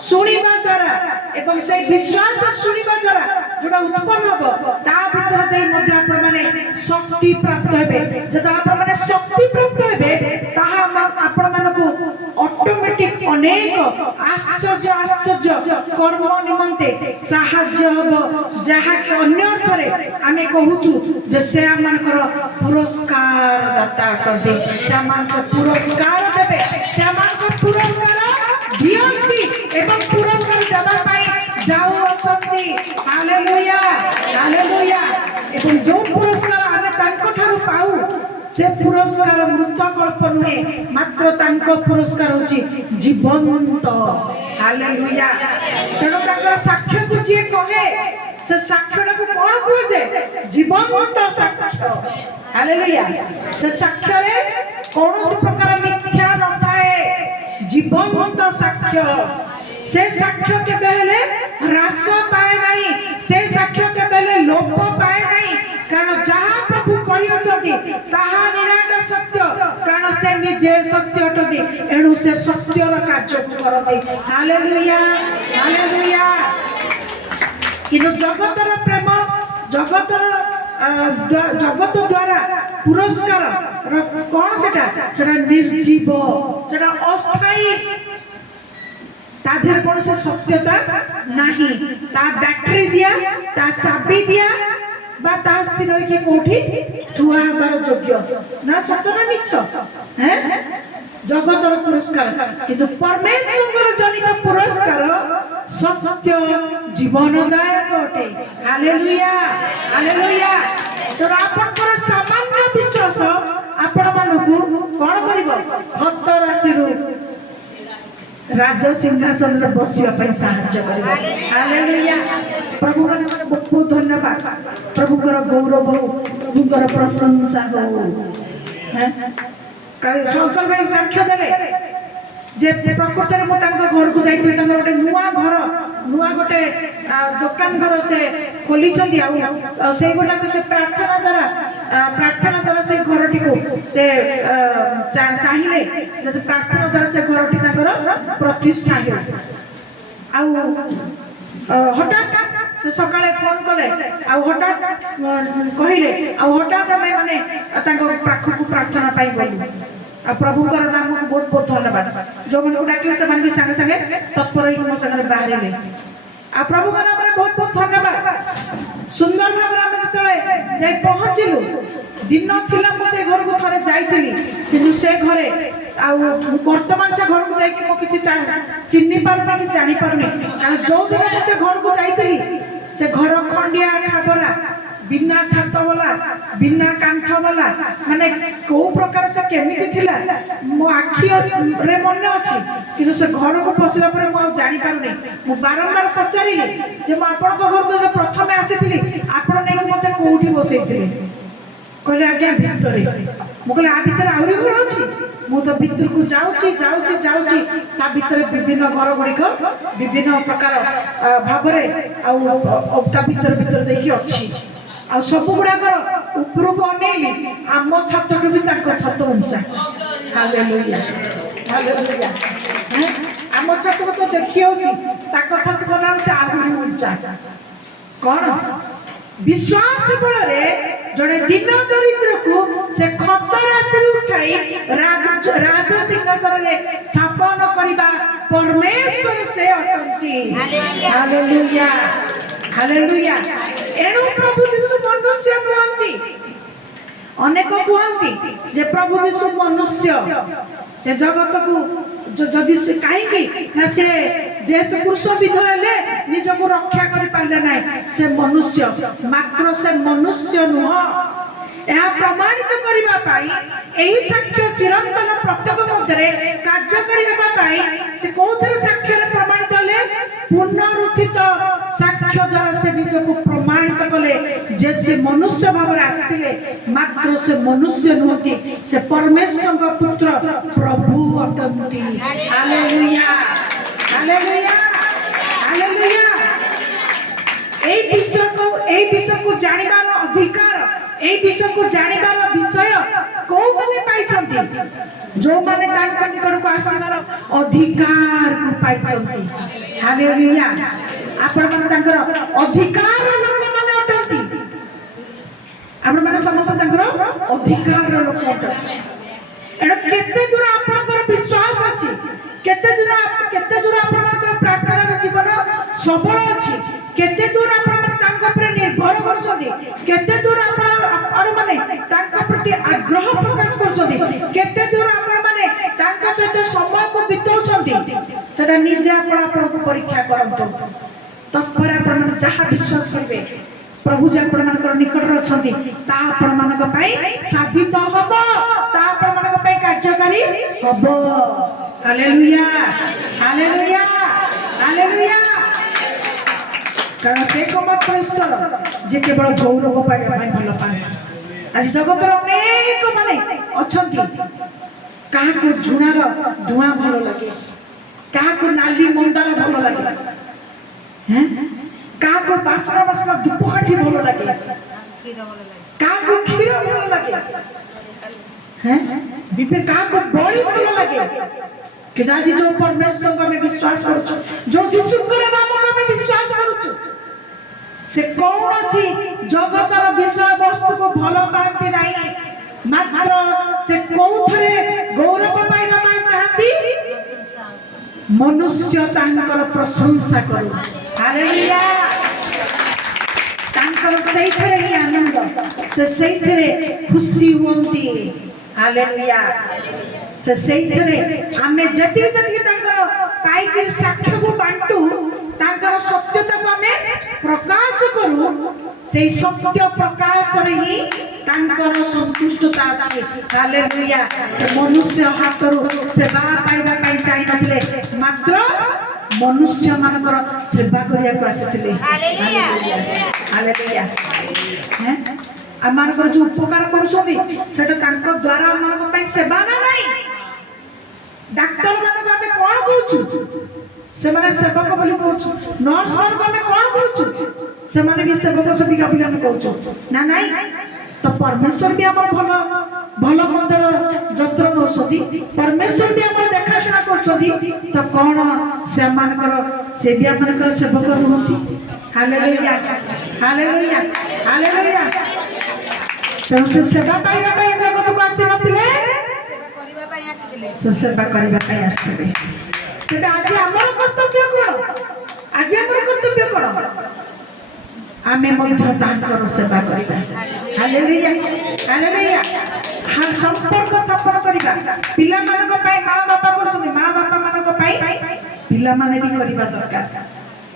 सुनिबा द्वारा एवं से विश्वास सुनिबा द्वारा जोडा उत्पन्न हबो ता भीतर देई मध्ये आपण माने शक्ति प्राप्त हेबे जता आपण माने शक्ति प्राप्त हेबे ताहा आपण मानको ऑटोमेटिक अनेक आश्चर्य कर्म निमंते साहाय्य हबो जहा कि अन्य अर्थरे आमे कहूछु जे से आमानकर पुरस्कार दाता करदे से आमानकर पुरस्कार देबे से आमानकर पुरस्कार दियंती एवं पुरस्कार देबा पाई जाऊ अछंती। Hallelujah hallelujah. एवं जो पुरस्कार आमे तांको ठारू पाऊ से पुरस्कार मृत कल्प नुहे मात्र तांको पुरस्कार होची जीवंत। हालेलुया। तेणु तांकर साक्ष्य को जे कहे से साक्ष्यटा को कोन कुए जे जीवंत साक्ष्य। हालेलुया। से साक्ष्य रे कोनोसी प्रकार मिथ्या न थाए जीवंत साक्ष्य से साक्ष्य के पहले ह्रास पाए नहीं से साक्ष्य के पहले लोप पाए नहीं कारण जहाँ प्रभु करियछथि ताहा निराट सत्य कारण से निजे सत्य अटति एणु से सत्यर कार्य करति। Hallelujah hallelujah. किंतु जगतर प्रेम जगतर जगत द्वारा पुरस्कार कौन सेटा निर्जीव सेटा अस्थायी ताधर कौन से सत्यता नहीं ता बैटरी दिया ता चाबी दिया बा ता स्थिर होई के कोठी थुआ हबार योग्य ना सत्य ना मिछ हैं जगतर पुरस्कार किंतु परमेश्वर जनित पुरस्कार सत्य जीवनदायक अटे। Hallelujah hallelujah. तो आपनकर सामान्य विश्वास आपण मानकु कोन करिवो ରାଜ ସିଂହାସନରେ ବସିବା ପାଇଁ ସାହାଯ୍ୟ କରିବ। ହାଲେଲୁୟା। ପ୍ରଭୁ ମାନଙ୍କର ବହୁତ ବହୁତ ଧନ୍ୟବାଦ। ପ୍ରଭୁଙ୍କର ଗୌରବ ହଉ, ପ୍ରଭୁଙ୍କର ପ୍ରଶଂସା ହଉ। ଶଙ୍କର ଭାଇ ସାକ୍ଷ୍ୟ ଦେଲେ ଯେ ପ୍ରକୃତରେ ମୁଁ ତାଙ୍କ ଘରକୁ ଯାଇଥିଲି। ତାଙ୍କର ଗୋଟେ ନୂଆ ଗୋଟେ ଦୋକାନ ଘର ସେ ଖୋଲିଛନ୍ତି। ଆଉ ସେଇଗୁଡ଼ାକ ସେ ପ୍ରାର୍ଥନା ଦ୍ୱାରା ସେ ଘରଟିକୁ ସେ ଚାହିଁଲେ ଯେ ସେ ପ୍ରାର୍ଥନା ଦ୍ୱାରା ସେ ଘରଟି ତାଙ୍କର ପ୍ରତିଷ୍ଠା ହେଉ। ଆଉ ହଠାତ୍ ସେ ସକାଳେ ଫୋନ କଲେ, ଆଉ ହଠାତ୍ କହିଲେ, ଆଉ ହଠାତ୍ ଆମେ ମାନେ ତାଙ୍କ ପାଖକୁ ପ୍ରାର୍ଥନା ପାଇଁ ଗଲୁ। ଆଉ ପ୍ରଭୁଙ୍କର ନାମକୁ ବହୁତ ବହୁତ ଧନ୍ୟବାଦ। ଯୋଉମାନଙ୍କୁ ଡାକିଲେ ସେମାନେ ବି ସାଙ୍ଗେ ସାଙ୍ଗେ ତତ୍ପର ହେଇକି ମୋ ସାଙ୍ଗରେ ବାହାରିଲେ। ଆଉ ପ୍ରଭୁଙ୍କ ନାମରେ ବହୁତ ବହୁତ ଧନ୍ୟବାଦ। ସୁନ୍ଦର ଭାବରେ ଆମେ ଯେତେବେଳେ ଯାଇ ପହଞ୍ଚିଲୁ, ଦିନ ଥିଲା ମୁଁ ସେ ଘରକୁ ଥରେ ଯାଇଥିଲି, କିନ୍ତୁ ସେ ଘରେ ଆଉ ବର୍ତ୍ତମାନ ସେ ଘରକୁ ଯାଇକି ମୁଁ କିଛି ଚିହ୍ନି ପାରୁନି କି ଜାଣିପାରୁନି। କାରଣ ଯୋଉଦିନ ମୁଁ ସେ ଘରକୁ ଯାଇଥିଲି ସେ ଘର ଖଣ୍ଡିଆ ଖାବରା, ବିନା ଛାତ ବାଲା, ବିନା କାନ୍ଥ ବାଲା, ମାନେ କୋଉ ପ୍ରକାର ସେ କେମିତି ଥିଲା ମୋ ଆଖିରେ ମନେ ଅଛି, କିନ୍ତୁ ସେ ଘରକୁ ପଶିଲା ପରେ ମୁଁ ଆଉ ଜାଣିପାରୁନି। ମୁଁ ବାରମ୍ବାର ପଚାରିଲି ଯେ ମୁଁ ଆପଣଙ୍କ ଘରକୁ ଯେତେବେଳେ ପ୍ରଥମେ ଆସିଥିଲି ଆପଣ ନେଇକି ମତେ କୋଉଠି ବସେଇଥିଲେ? କହିଲେ ଆଜ୍ଞା ଭିତରେ। ମୁଁ କହିଲି ଆ ଭିତରେ ଆହୁରି ଘର ଅଛି? ମୁଁ ତ ଭିତରକୁ ଯାଉଛି ତା ଭିତରେ ବିଭିନ୍ନ ଘର ଗୁଡ଼ିକ ବିଭିନ୍ନ ପ୍ରକାର ଭାବରେ ଆଉ ତା ଭିତରେ ଦେଇକି ଅଛି। ଆଉ ସବୁ ଗୁଡାକର ଉପରକୁ ଅନେଇଲି, ଆମ ଛାତଠୁ ବି ତାଙ୍କ ଛାତ ଉଞ୍ଚା। Hallelujah, hallelujah. ଆମ ଛାତକୁ ତ ଦେଖି ହଉଛି, ତାଙ୍କ ଛାତ ଗଲା ସେ ଆହୁରି ଉଞ୍ଚା। କଣ ବିଶ୍ୱାସ ବଳରେ ଜଣେ ଦିନ ଦରିଦ୍ରକୁ ସେ ଖତ ରାଶିରୁ ଉଠାଇ ରାଜ ସିଂହାସନରେ ସ୍ଥାପନ କରିବା ପରମେଶ୍ୱର ସେ ଅଟନ୍ତି। Hallelujah, hallelujah. ଏଣୁ ପ୍ରଭୁ ଯୀଶୁ ମନୁଷ୍ୟ ନୁହନ୍ତି। ଅନେକ କୁହନ୍ତି ଯେ ପ୍ରଭୁ ଯୀଶୁ ମନୁଷ୍ୟ, ସେ ଜଗତକୁ ଯଦି ସେ କାହିଁକି ନା ସେ ଯେହେତୁ ପୁରୁଷ ବିଧ ହେଲେ ନିଜକୁ ରକ୍ଷା କରିପାରିଲେ ନାହିଁ, ସେ ମନୁଷ୍ୟ। ମାତ୍ର ସେ ମନୁଷ୍ୟ ନୁହଁ। ଏହା ପ୍ରମାଣିତ କରିବା ପାଇଁ ଏହି ସାକ୍ଷ୍ୟ ଚିରନ୍ତନ ପ୍ରତ୍ୟେକ ମଧ୍ୟରେ କାର୍ଯ୍ୟକାରୀ ହେବା ପାଇଁ ସେ କୋଉଥିରେ ସାକ୍ଷ୍ୟରେ ପ୍ରମାଣିତ ହେଲେ? ପୁନରୁତ୍ଥିତ ସାକ୍ଷ୍ୟ ଦ୍ୱାରା ସେ ନିଜକୁ ପ୍ରମାଣିତ କଲେ ଯେ ସେ ମନୁଷ୍ୟ ଭାବରେ ଆସିଥିଲେ, ମାତ୍ର ସେ ମନୁଷ୍ୟ ନୁହନ୍ତି, ସେ ପରମେଶ୍ୱରଙ୍କ ପୁତ୍ର ପ୍ରଭୁ ଅଟନ୍ତି। Hallelujah, hallelujah, hallelujah. এই ବିଷୟକୁ ଜାଣିବାର ଅଧିକାର, এই ବିଷୟକୁ ଜାଣିବାର ବିଷୟ କୋଉମାନେ ପାଇଛନ୍ତି? ଯୋଉମାନେ ତାଙ୍କ ନିକଟକୁ ଆସିବାର ଅଧିକାର ପାଇଛନ୍ତି। ହାଲେଲୁୟା। ଆପଣମାନେ ତାଙ୍କର ଅଧିକାର ଲୋକମାନେ ଅଟନ୍ତି। ଆପଣମାନେ ସମସ୍ତେ ତାଙ୍କର ଅଧିକାର ଲୋକ ଅଟନ୍ତି। ଏଣୁ କେତେ ଦୂର ଆପଣଙ୍କର ବିଶ୍ୱାସ ଅଛି, କେତେ ଦୂର ଆପଣଙ୍କର ପ୍ରାର୍ଥନାର ଜୀବନ ସଫଳ ଅଛି, କେତେ ଦୂର ଆପଣମାନେ ତାଙ୍କ ଉପରେ ନିର୍ଭର କରୁଛନ୍ତି, କେତେ ଦୂର ଆପଣମାନେ ତାଙ୍କ ପ୍ରତି ଆଗ୍ରହ ପ୍ରକାଶ କରୁଛନ୍ତି, କେତେ ଦୂର ଆପଣମାନେ ତାଙ୍କ ସହିତ ସମୟକୁ ବିତାଉଛନ୍ତି, ସେଟା ନିଜେ ଆପଣଙ୍କୁ ପରୀକ୍ଷା କରନ୍ତୁ। ତତ୍ପରେ ଆପଣମାନେ ଯାହା ବିଶ୍ୱାସ କରିବେ ପ୍ରଭୁ ଯେ ଆପଣମାନଙ୍କର ନିକଟରେ ଅଛନ୍ତି ତାହା ଆପଣମାନଙ୍କ ପାଇଁ ସାଧିତ ହବ, ତାହା ଆପଣମାନଙ୍କ ପାଇଁ କାର୍ଯ୍ୟକାରୀ ହବ। Hallelujah, hallelujah, hallelujah. କାରଣ ସେ ଏକମାତ୍ର ଈଶ୍ୱର ଯେ କେବଳ ଗୌରବ ପାଇବା ପାଇଁ ଭଲ ପାଆନ୍ତି। ଆଜି ଜଗତର ଅନେକ ମାନେ ଅଛନ୍ତି, କାହାକୁ ଝୁଣାର ଧୂଆଁ ଭଲ ଲାଗେ, କାହାକୁ ନାଲି ମନ୍ଦାର ଭଲ ଲାଗେ, କାହାକୁ ବାସ୍ନା ଧୂପକାଠି ଭଲ ଲାଗେ, କାହାକୁ କ୍ଷୀର ଭଲ ଲାଗେ, କାହାକୁ ବଳି ଭଲ ଲାଗେ। କିନ୍ତୁ ଆଜି ଯୋଉ ପରମେଶ୍ୱରଙ୍କୁ ଆମେ ବିଶ୍ୱାସ କରୁଛୁ, ଯୋଉ ଯୀଶୁଙ୍କର ନାମକୁ ଆମେ ବିଶ୍ୱାସ କରୁଛୁ, ସେ କୌଣସି ଜଗତର ବିଷୟବସ୍ତୁକୁ ଭଲ ପାଆନ୍ତି ନାହିଁ, ମାତ୍ର ସେ କୋଉଥିରେ ଗୌରବ ପାଇବା ପାଇଁ ଚାହାନ୍ତି? ମନୁଷ୍ୟ ତାଙ୍କର ପ୍ରଶଂସା କରୁ। ହାଲେଲୁୟା। ତାଙ୍କର ସେଇଥିରେ ହିଁ ଆନନ୍ଦ, ସେ ସେଇଥିରେ ଖୁସି ହୁଅନ୍ତି। ହାଲେଲୁୟା। ସେ ସେଇଥିରେ ଆମେ ଯେତିକି ତାଙ୍କର ପାଇକି ସାକ୍ଷ୍ୟକୁ ବାଣ୍ଟୁ, ତାଙ୍କର ସତ୍ୟତାକୁ ଆମେ ପ୍ରକାଶ କରୁ, ସେଇ ସତ୍ୟ ପ୍ରକାଶରେ ହିଁ ତାଙ୍କର ସନ୍ତୁଷ୍ଟତା ଅଛି। ହାଲେଲୁୟା। ସେ ମନୁଷ୍ୟ ହାତରୁ ସେବା ପାଇବା ପାଇଁ ଚାହିଁନଥିଲେ। ଆସିନଥିଲେ ମାତ୍ର ମନୁଷ୍ୟ ମାନଙ୍କର ସେବା କରିବାକୁ ଆସିଥିଲେ। ହାଲେଲୁୟା। ଆମମାନଙ୍କର ଯୋଉ ଉପକାର କରୁଛନ୍ତି ସେଟା ତାଙ୍କ ଦ୍ୱାରା ଆମମାନଙ୍କ ପାଇଁ ସେବା ନା ନାହିଁ? ଡାକ୍ତର ମାନଙ୍କୁ ଆମେ କଣ କହୁଛୁ? ସେମାନେ ସେବକ ବୋଲି କହୁଛୁ। ନର୍ସ ମାନଙ୍କୁ ଆମେ କଣ କହୁଛୁ? ସେମାନେ ବି ସେବକ ସେବିକା ବୋଲି ଆମେ କହୁଛୁ ନା ନାଇଁ? ତ ପରମେଶ୍ୱର ବି ଆମର ଭଲ ଭଲ ମନ୍ଦର ଯତ୍ନ ନେଉଛନ୍ତି। ପରମେଶ୍ୱର ବି ଆମର ଦେଖାଶୁଣା କରୁଛନ୍ତି। ତ କଣ ସେମାନଙ୍କର ସେ ବି ଆମମାନଙ୍କର ସେବକ ନୁହନ୍ତି? Hallelujah hallelujah hallelujah. ତେଣୁ ସେ ସେବା ପାଇବା ପାଇଁ ଜଗତକୁ ଆସିନଥିଲେ, ସେ ସେବା କରିବା ପାଇଁ ଆସିଥିଲେ। ତେବେ ଆଜି ଆମର କର୍ତ୍ତବ୍ୟ କଣ? ଆଜି ଆମର କର୍ତ୍ତବ୍ୟ କଣ? ଆମେ ମଧ୍ୟ ତାଙ୍କର ସେବା କରିବା। Hallelujah hallelujah. ସମ୍ପର୍କ ସ୍ଥାପନ କରିବା। ପିଲାମାନଙ୍କ ପାଇଁ ମା ବାପା କରୁଛନ୍ତି, ମା ବାପା ମାନଙ୍କ ପାଇଁ ପିଲାମାନେ ବି କରିବା ଦରକାର।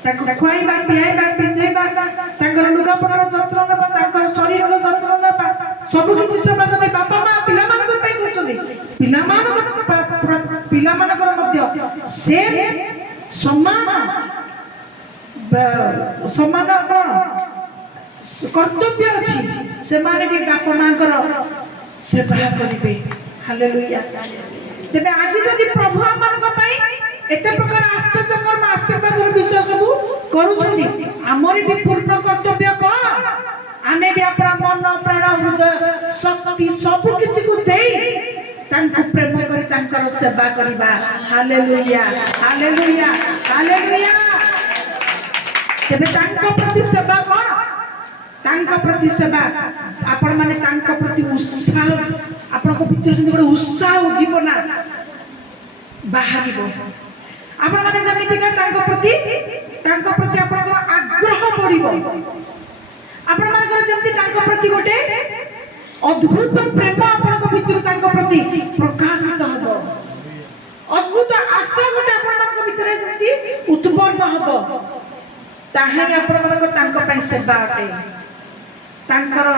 ତାଙ୍କୁ ଖୁଆଇବା, ପିଆଇବା, ପିନ୍ଧେଇବା, ତାଙ୍କର ଲୁଗାପଟାର ଯତ୍ନ ନେବା, ତାଙ୍କର ଶରୀରର ଯତ୍ନ ନେବା, ସବୁ କିଛି ସେବା ଯଦି ବାପା ମା ପିଲାମାନଙ୍କ ପାଇଁ କରୁଛନ୍ତି, ପିଲାମାନଙ୍କର ମଧ୍ୟ ସେ ସମାନ କଣ କର୍ତ୍ତବ୍ୟ ଅଛି। ସେମାନେ ବି ବାପା ମାଙ୍କର ସେବା କରିବେ। ହାଲେଲୁୟା। ତେବେ ଆଜି ଯଦି ପ୍ରଭୁ ଆମମାନଙ୍କ ପାଇଁ ଏତେ ପ୍ରକାର ଆଶ୍ଚର୍ଯ୍ୟକର ଆଶୀର୍ବାଦର ବିଷୟ ସବୁ କରୁଛନ୍ତି, ଆମର ବି ପୂର୍ଣ୍ଣ କର୍ତ୍ତବ୍ୟ କଣ? ଆମେ ବି ଆପଣ ମନ, ପ୍ରାଣ, ହୃଦୟ, ଶକ୍ତି ସବୁ କିଛିକୁ ଦେଇ ତାଙ୍କୁ ପ୍ରେମ କରି ତାଙ୍କର ସେବା କରିବା। Hallelujah hallelujah hallelujah. ତେବେ ତାଙ୍କ ପ୍ରତି ସେବା କଣ? ତାଙ୍କ ପ୍ରତି ସେବା ଆପଣ ମାନେ ତାଙ୍କ ପ୍ରତି ଉତ୍ସାହ, ଆପଣଙ୍କ ଭିତରେ ଯେମିତି ଗୋଟେ ଉତ୍ସାହ ଉଦ୍ଦୀପନା ବାହାରିବ। ଆପଣ ମାନେ ଯେମିତିକା ତାଙ୍କ ପ୍ରତି ଆପଣଙ୍କର ଆଗ୍ରହ ବଢିବ। ଆପଣ ମାନଙ୍କର ଯେମିତି ତାଙ୍କ ପ୍ରତି ଗୋଟେ ଅଦ୍ଭୁତ ପ୍ରେମ ଆପଣଙ୍କ ଭିତରୁ ତାଙ୍କ ପ୍ରତି ପ୍ରକାଶିତ ହେବ। ଅଦ୍ଭୁତ ଆଶା ଗୋଟେ ଆପଣମାନଙ୍କ ଭିତରେ ଯେମିତି ଉତ୍ପନ୍ନ ହେବ। ତାହା ହିଁ ଆପଣମାନଙ୍କ ତାଙ୍କ ପାଇଁ ସେବା ଅଟେ। ତାଙ୍କର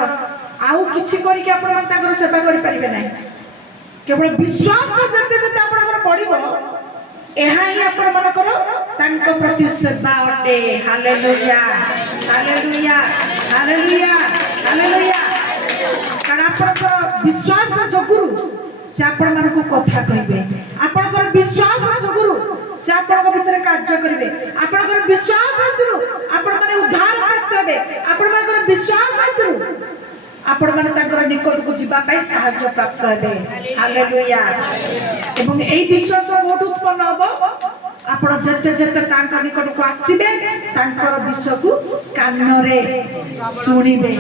ଆଉ କିଛି କରିକି ଆପଣମାନେ ତାଙ୍କର ସେବା କରିପାରିବେ ନାହିଁ। କେବଳ ବିଶ୍ୱାସ ଯେତେ ଯେତେ ଆପଣଙ୍କର ବଢିବ, ଏହା ହିଁ ଆପଣମାନଙ୍କର ତାଙ୍କ ପ୍ରତି ସେବା ଅଟେ। Hallelujah hallelujah hallelujah hallelujah. କାରଣ ଆପଣଙ୍କର ବିଶ୍ୱାସ ଯୋଗୁରୁ ସେ ଆପଣମାନଙ୍କୁ କଥା କହିବେ। ଆପଣଙ୍କର ବିଶ୍ୱାସ ଯୋଗୁରୁ ସେ ଆପଣଙ୍କ ଭିତରେ କାର୍ଯ୍ୟ କରିବେ। ଆପଣଙ୍କର ବିଶ୍ୱାସ ହେତୁରୁ ଆପଣମାନେ ଉଦ୍ଧାର ପ୍ରାପ୍ତ ହେବେ। ଆପଣମାନଙ୍କର ବିଶ୍ୱାସ ହେତୁରୁ ଆପଣମାନେ ତାଙ୍କର ନିକଟକୁ ଯିବା ପାଇଁ ସାହାଯ୍ୟ ପ୍ରାପ୍ତ ହେବେ। ହାଲେଲୁୟା। ଏବଂ ଏହି ବିଶ୍ୱାସ କୋଉଠୁ ଉତ୍ପନ୍ନ ହେବ? ଆପଣ ଯେତେ ଯେତେ ତାଙ୍କ ନିକଟକୁ ଆସିବେ, ତାଙ୍କର ବିଷୟକୁ କାନରେ ଶୁଣିବେ।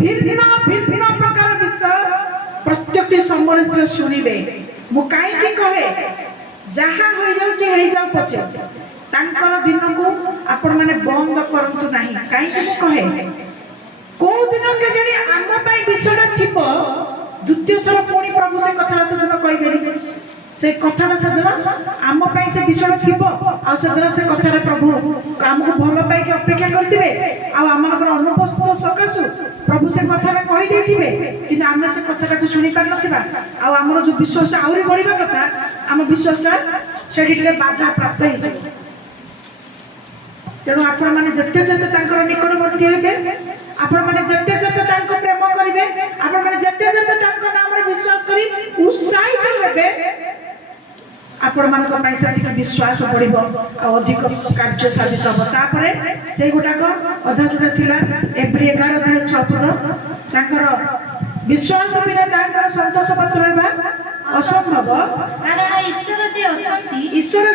ଭିନ୍ନ ଭିନ୍ନ ପ୍ରକାର ବିଷୟ ପ୍ରତ୍ୟେକଟି ସମୟରେ ଶୁଣିବେ। ମୁଁ କାହିଁକି କହେ, ଯାହା ହୋଇଯାଉଛି ହେଇଯାଉ ପଛେ ତାଙ୍କର ଦିନକୁ ଆପଣ ମାନେ ବନ୍ଦ କରନ୍ତୁ ନାହିଁ। କାହିଁକି ମୁଁ କହେ, କୋଉ ଦିନ କେଜାଣି ଆମ ପାଇଁ ବିଷୟଟା ଥିବ, ଦ୍ୱିତୀୟ ଥର ପୁଣି ପ୍ରଭୁ ସେ କଥାଟା ସେଦିନ କହିପାରିବେ। ସେ କଥାଟା ସେଦିନ ଆମ ପାଇଁ ସେ ବିଷୟଟା ଥିବ, ଆଉ ସେଦିନ ସେ କଥାଟା ପ୍ରଭୁ ଆମକୁ ଭଲ ପାଇକି ଅପେକ୍ଷା କରିଥିବେ। ଆଉ ଆମମାନଙ୍କର ଅନୁପସ୍ଥିତ ସକାଶୁ ପ୍ରଭୁ ସେ କଥାଟା କହିଦେଇଥିବେ, କିନ୍ତୁ ଆମେ ସେ କଥାଟାକୁ ଶୁଣି ପାରିନଥିବା। ଆଉ ଆମର ଯୋଉ ବିଶ୍ୱାସଟା ଆହୁରି ବଢିବା କଥା, ଆମ ବିଶ୍ୱାସଟା ସେଠି ଟିକେ ବାଧା ପ୍ରାପ୍ତ ହେଇଯିବ। ତେଣୁ ଆପଣମାନେ ଯେତେ ଯେତେ ତାଙ୍କର ନିକଟବର୍ତ୍ତୀ ହେବେ, ଆପଣମାନେ ଯେତେ ଯେତେ ତାଙ୍କୁ ପ୍ରେମ କରିବେ, ଆପଣମାନେ ଯେତେ ଯେତେ ତାଙ୍କ ନାମରେ ବିଶ୍ୱାସ କରି ଉତ୍ସାହିତ ହେବେ, ଆପଣମାନଙ୍କ ପାଇଁ ସେତିକି ବିଶ୍ୱାସ ବଢିବ ଆଉ ଅଧିକ କାର୍ଯ୍ୟ ସାଧିତ ହେବ। ତାପରେ ସେଇଗୁଡାକ ଅଧା ଯୋଉଟା ଥିଲା ଏପ୍ରିଲ 11:6 ତାଙ୍କର ବିଶ୍ୱାସ ବିନା ତାଙ୍କର ସନ୍ତୋଷ ପାତ୍ର ହେବା ଅସମ୍ଭବ। କାରଣ ଈଶ୍ୱର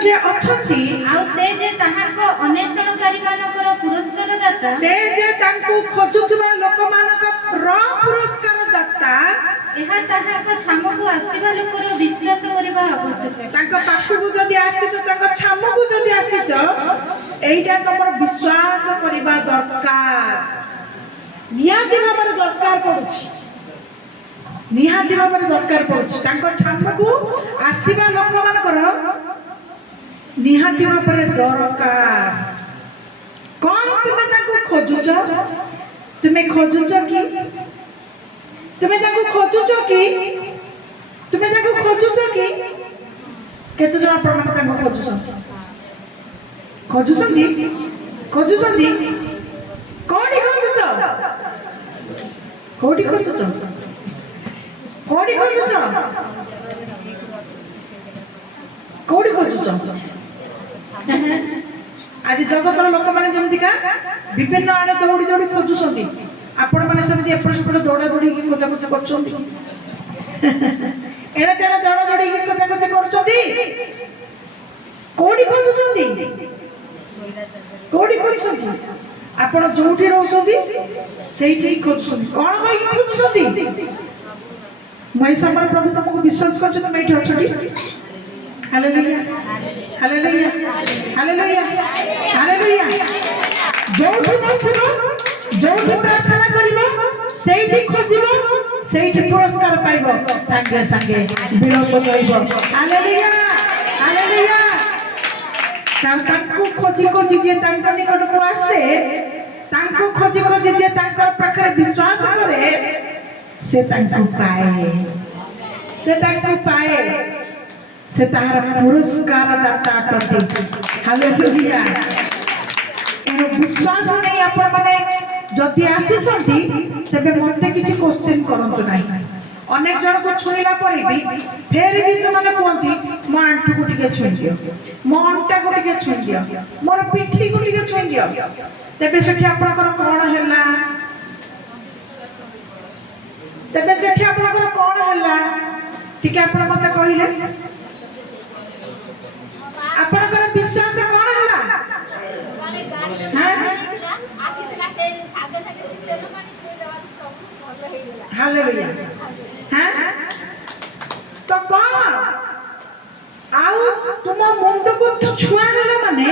ଯେ ଅଛନ୍ତି ଆଉ ସେ ଯେ ତାହାଙ୍କ ଅନ୍ୱେଷଣକାରୀମାନଙ୍କର ପୁରସ୍କାର ଦାତା, ସେ ଯେ ତାଙ୍କୁ ଖୋଜୁଥିବା ଲୋକମାନଙ୍କର ପୁରସ୍କାର ଦାତା, ଏହା ତାହାଙ୍କ ଛାମକୁ ଆସିବା ଲୋକର ବିଶ୍ୱାସ କରିବା ଆବଶ୍ୟକ। ତାଙ୍କ ପାଖକୁ ଯଦି ଆସିଛ, ତାଙ୍କ ଛାମକୁ ଯଦି ଆସିଛ, এইটা ତମର ବିଶ୍ୱାସ କରିବା ଦରକାର। ନିହାତି ଭାବରେ ଦରକାର ପଡୁଛି। ନିହାତି ଭାବରେ ଦରକାର ପଡୁଛି। ତାଙ୍କ ଛାମକୁ ଆସିବା ଲୋକମାନଙ୍କର ନିହାତି ଭାବରେ ଦରକାର। କଣ ତୁମେ ତାଙ୍କୁ ଖୋଜୁଛ? ତୁମେ ଖୋଜୁଛ କି? ତୁମେ ତାଙ୍କୁ ଖୋଜୁଛ କି? ତୁମେ ତାଙ୍କୁ ଖୋଜୁଛ କି? କେତେ ଜଣ ଆପଣମାନେ ତାଙ୍କୁ ଖୋଜୁଛନ୍ତି? ଖୋଜୁଛନ୍ତି? ଖୋଜୁଛନ୍ତି? କୋଉଠି ଖୋଜୁଛ? କୋଉଠି ଖୋଜୁଛ? କୋଉଠି ଖୋଜୁଛ? କୋଉଠି ଖୋଜୁଛ? ଆଜି ଜଗତର ଲୋକମାନେ ଯେମିତିକା ବିଭିନ୍ନ ଆଡେ ଦୌଡ଼ି ଦୌଡ଼ି ଖୋଜୁଛନ୍ତି, ଆପଣମାନେ ସେମିତି ଏପଟ ସେପଟ ଦୌଡ଼ା ଦୌଡ଼ିକି ଖୋଜାଖୋଜି କରୁଛନ୍ତି? ଏଣେ ତେଣେ ଦୌଡ଼ା ଦୌଡ଼ିକି ଖୋଜାଖୋଜି କରୁଛନ୍ତି? କୋଉଠି ଖୋଜୁଛନ୍ତି? କୋଉଠି ଖୋଜୁଛନ୍ତି? ଆପଣ ଯୋଉଠି ରହୁଛନ୍ତି ସେଇଠି ଖୋଜୁଛନ୍ତି। କଣ କହିକି ଖୋଜୁଛନ୍ତି? ମୁଁ ଏଇ ସମୟରେ ପ୍ରଭୁ ତମକୁ ବିଶ୍ୱାସ କରୁଛି ତମେ ଏଇଠି ଅଛନ୍ତି। Hallelujah, hallelujah, hallelujah, hallelujah. ଯୋଉଠି ବସିବ, ଯୋଉଠି ପ୍ରାର୍ଥନା କରିବ, ସେଇଠି ଖୋଜିବ, ସେଇଠି ପୁରସ୍କାର ପାଇବ, ସାଙ୍ଗେ ସାଙ୍ଗେ ବିଳମ୍ବ ରହିବ। Hallelujah, hallelujah. ତାଙ୍କୁ ଖୋଜି ଖୋଜି ଯିଏ ତାଙ୍କ ନିକଟକୁ ଆସେ, ତାଙ୍କୁ ଖୋଜି ଖୋଜି ଯିଏ ତାଙ୍କ ପାଖରେ ବିଶ୍ୱାସ କରେ, ସେ ତାଙ୍କୁ ପାଏ, ସେ ତାଙ୍କୁ ପାଏ, ସେ ତାହାର ପୁରସ୍କାର ଦାତା ଅଟନ୍ତି। ହାଲେଲୁୟା। ଏଣୁ ବିଶ୍ୱାସ ନେଇ ଆପଣମାନେ ଯଦି ଆସିଛନ୍ତି, ତେବେ ମୋତେ କିଛି କ୍ୱେଶ୍ଚିନ୍ କରନ୍ତୁ ନାହିଁ। ଅନେକ ଜଣକୁ ଛୁଇଁଲା ପରେ ବି ଫେର ବି ସେମାନେ କୁହନ୍ତି ମୋ ଆଣ୍ଠୁକୁ ଟିକେ ଛୁଇଁ ଦିଅ, ମୋ ଅଣ୍ଟାକୁ ଟିକେ ଛୁଇଁ ଦିଅ, ମୋର ପିଠିକୁ ଟିକେ ଛୁଇଁ ଦିଅ। ତେବେ ସେଠି ଆପଣଙ୍କର କଣ ହେଲା? ତେବେ ସେଠି ଆପଣଙ୍କର କଣ ହେଲା? ଟିକେ ଆପଣ ମତେ କହିଲେ, ଆପଣଙ୍କର ବିଶ୍ୱାସ କଣ ହେଲା? ହାଲେଲୁୟା। ତ କଣ ଆଉ ତୁମ ମୁଣ୍ଡକୁ ଛୁଆ ହେଲା ମାନେ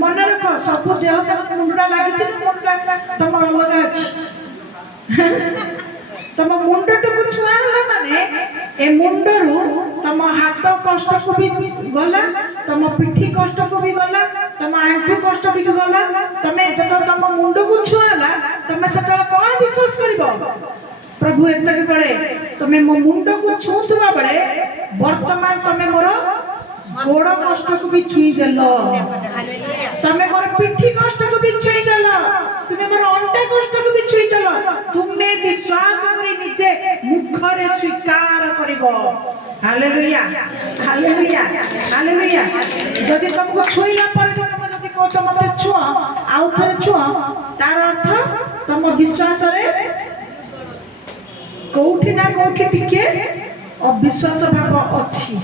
ମନେ ରଖ, ସବୁ ଦେହ ସାରା ମୁଣ୍ଡଟା ଲାଗିଛି, ମୁଣ୍ଡଟା ତମ ଅଲଗା ଅଛି। ତମ ମୁଣ୍ଡଟାକୁ ଛୁଆ ହେଲା ମାନେ ଏ ମୁଣ୍ଡରୁ ତମ ହାତ କଷ୍ଟକୁ ବି ଗଲା, ତମ ପିଠି କଷ୍ଟକୁ ବି ଗଲା, ତମ ଆଣ୍ଠୁ କଷ୍ଟ ବି ଗଲା। ତମେ ଯେତେବେଳେ ତମ ମୁଣ୍ଡକୁ ଛୁଆ ହେଲା, ତମେ ସେତେବେଳେ କଣ ବିଶ୍ୱାସ କରିବ? ପ୍ରଭୁ ଏତିକି ବେଳେ ତମେ ମୋ ମୁଣ୍ଡକୁ ଛୁଉଁଥିବା ବେଳେ ବର୍ତ୍ତମାନ ତମେ ମୋର ଗୋଡ଼ କଷ୍ଟକୁ ବି ଛୁଇଁ ଦେଲ, ତମେ ମୋର ପିଠି କଷ୍ଟକୁ ବି ଛୁଇଁ ଦେଲ, ତୁମେ ମୋର ଅଣ୍ଟା କଷ୍ଟକୁ ବି ଛୁଇଁ ଦେଲ। ତୁମେ ବିଶ୍ୱାସ କରି ନିଜେ ମୁଖରେ ସ୍ୱୀକାର କରିବ। Hallelujah, hallelujah, hallelujah. ଯଦି ତମକୁ ଛୁଇଁଲା ପରେ ତମେ ଯଦି କହୁଛ ମତେ ଛୁଅ, ଆଉ ଥରେ ଛୁଅ, ତାର ଅର୍ଥ ତମ ବିଶ୍ୱାସରେ କୋଉଠି ନା କୋଉଠି ଟିକେ ଅବିଶ୍ୱାସ ଭାବ ଅଛି।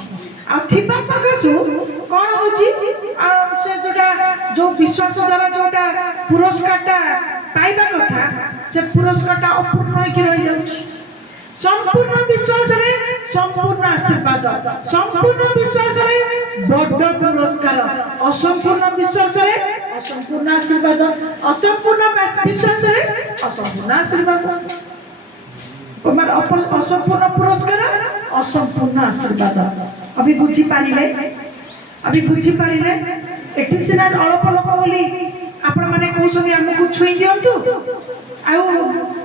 ଆଉ ଥିବା ସକାଶୁ କଣ ହଉଛି, ସେ ଯୋଉ ବିଶ୍ୱାସ ଦ୍ୱାରା ଯୋଉଟା ପୁରସ୍କାରଟା ପାଇବା କଥା, ସେ ପୁରସ୍କାରଟା ଅପୂର୍ଣ୍ଣ ହେଇକି ରହିଯାଉଛି। ସମ୍ପୂର୍ଣ୍ଣ ବିଶ୍ୱାସରେ ସମ୍ପୂର୍ଣ୍ଣ ଆଶୀର୍ବାଦ, ସମ୍ପୂର୍ଣ୍ଣ ବିଶ୍ୱାସରେ ବଡ଼ ପୁରସ୍କାର, ଅସମ୍ପୂର୍ଣ୍ଣ ବିଶ୍ୱାସରେ ଅସମ୍ପୂର୍ଣ୍ଣ ଆଶୀର୍ବାଦ, ଅସମ୍ପୂର୍ଣ୍ଣ ବିଶ୍ୱାସରେ ଅସମ୍ପୂର୍ଣ୍ଣ ଆଶୀର୍ବାଦ, ଅସମ୍ପୂର୍ଣ୍ଣ ପୁରସ୍କାର, ଅସମ୍ପୂର୍ଣ୍ଣ ଆଶୀର୍ବାଦ। ଅଭି ବୁଝିପାରିଲେ? ଅଭି ବୁଝିପାରିଲେ? ଏଠି ସିନା ଅଳ୍ପ ଲୋକ ବୋଲି ଆପଣ ମାନେ କହୁଛନ୍ତି ଆମକୁ ଛୁଇଁ ଦିଅନ୍ତୁ, ଆଉ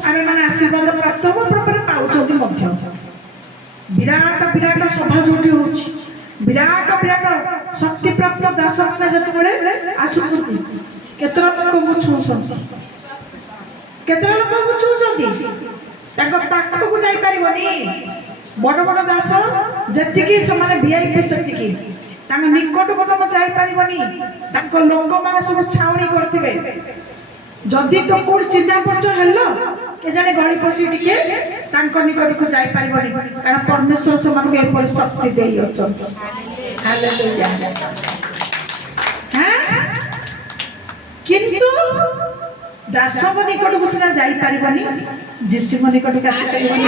ଆମେ ମାନେ ଆଶୀର୍ବାଦ ପ୍ରାପ୍ତ ହବ, ଆପଣ ପାଉଛନ୍ତି ମଧ୍ୟ। ବିରାଟ ବିରାଟ ସଭା ଯୋଉଠି ହଉଛି, ବିରାଟ ବିରାଟ ଶକ୍ତି ପ୍ରାପ୍ତ ଦାସ ମାନେ ଯେତେବେଳେ ଆସୁଛନ୍ତି, କେତେଟା ଲୋକଙ୍କୁ ଛୁଉଁଛନ୍ତି? କେତେଟା ଲୋକଙ୍କୁ ଛୁଉଁଛନ୍ତି? ତାଙ୍କ ପାଖକୁ ଯାଇପାରିବନି। ବଡ଼ ବଡ଼ ଦାସ ଯେତିକି ସେମାନେ ଭିଆଇପି ସେତିକି, ତାଙ୍କ ନିକଟକୁ ତମେ ଯାଇପାରିବନି। ତାଙ୍କ ଲୋକମାନେ ସବୁ ଛାଉଣି କରିଥିବେ। ଯଦି ତ କୋଉଠି ଚିହ୍ନା ପରିଚୟ ହେଲ, କେଜାଣି ଗଳି ପଶି ଟିକେ ତାଙ୍କ ନିକଟକୁ ଯାଇପାରିବନି, କାରଣ ପରମେଶ୍ୱର ସେମାନଙ୍କୁ ଏପରି ଶକ୍ତି ଦେଇଅଛନ୍ତି। ହାଲେଲୁୟା। କିନ୍ତୁ ଦାସଙ୍କ ନିକଟକୁ ସିନା ଯାଇପାରିବନି, ଯୀଶୁଙ୍କ ନିକଟକୁ ଆସିପାରିବନି।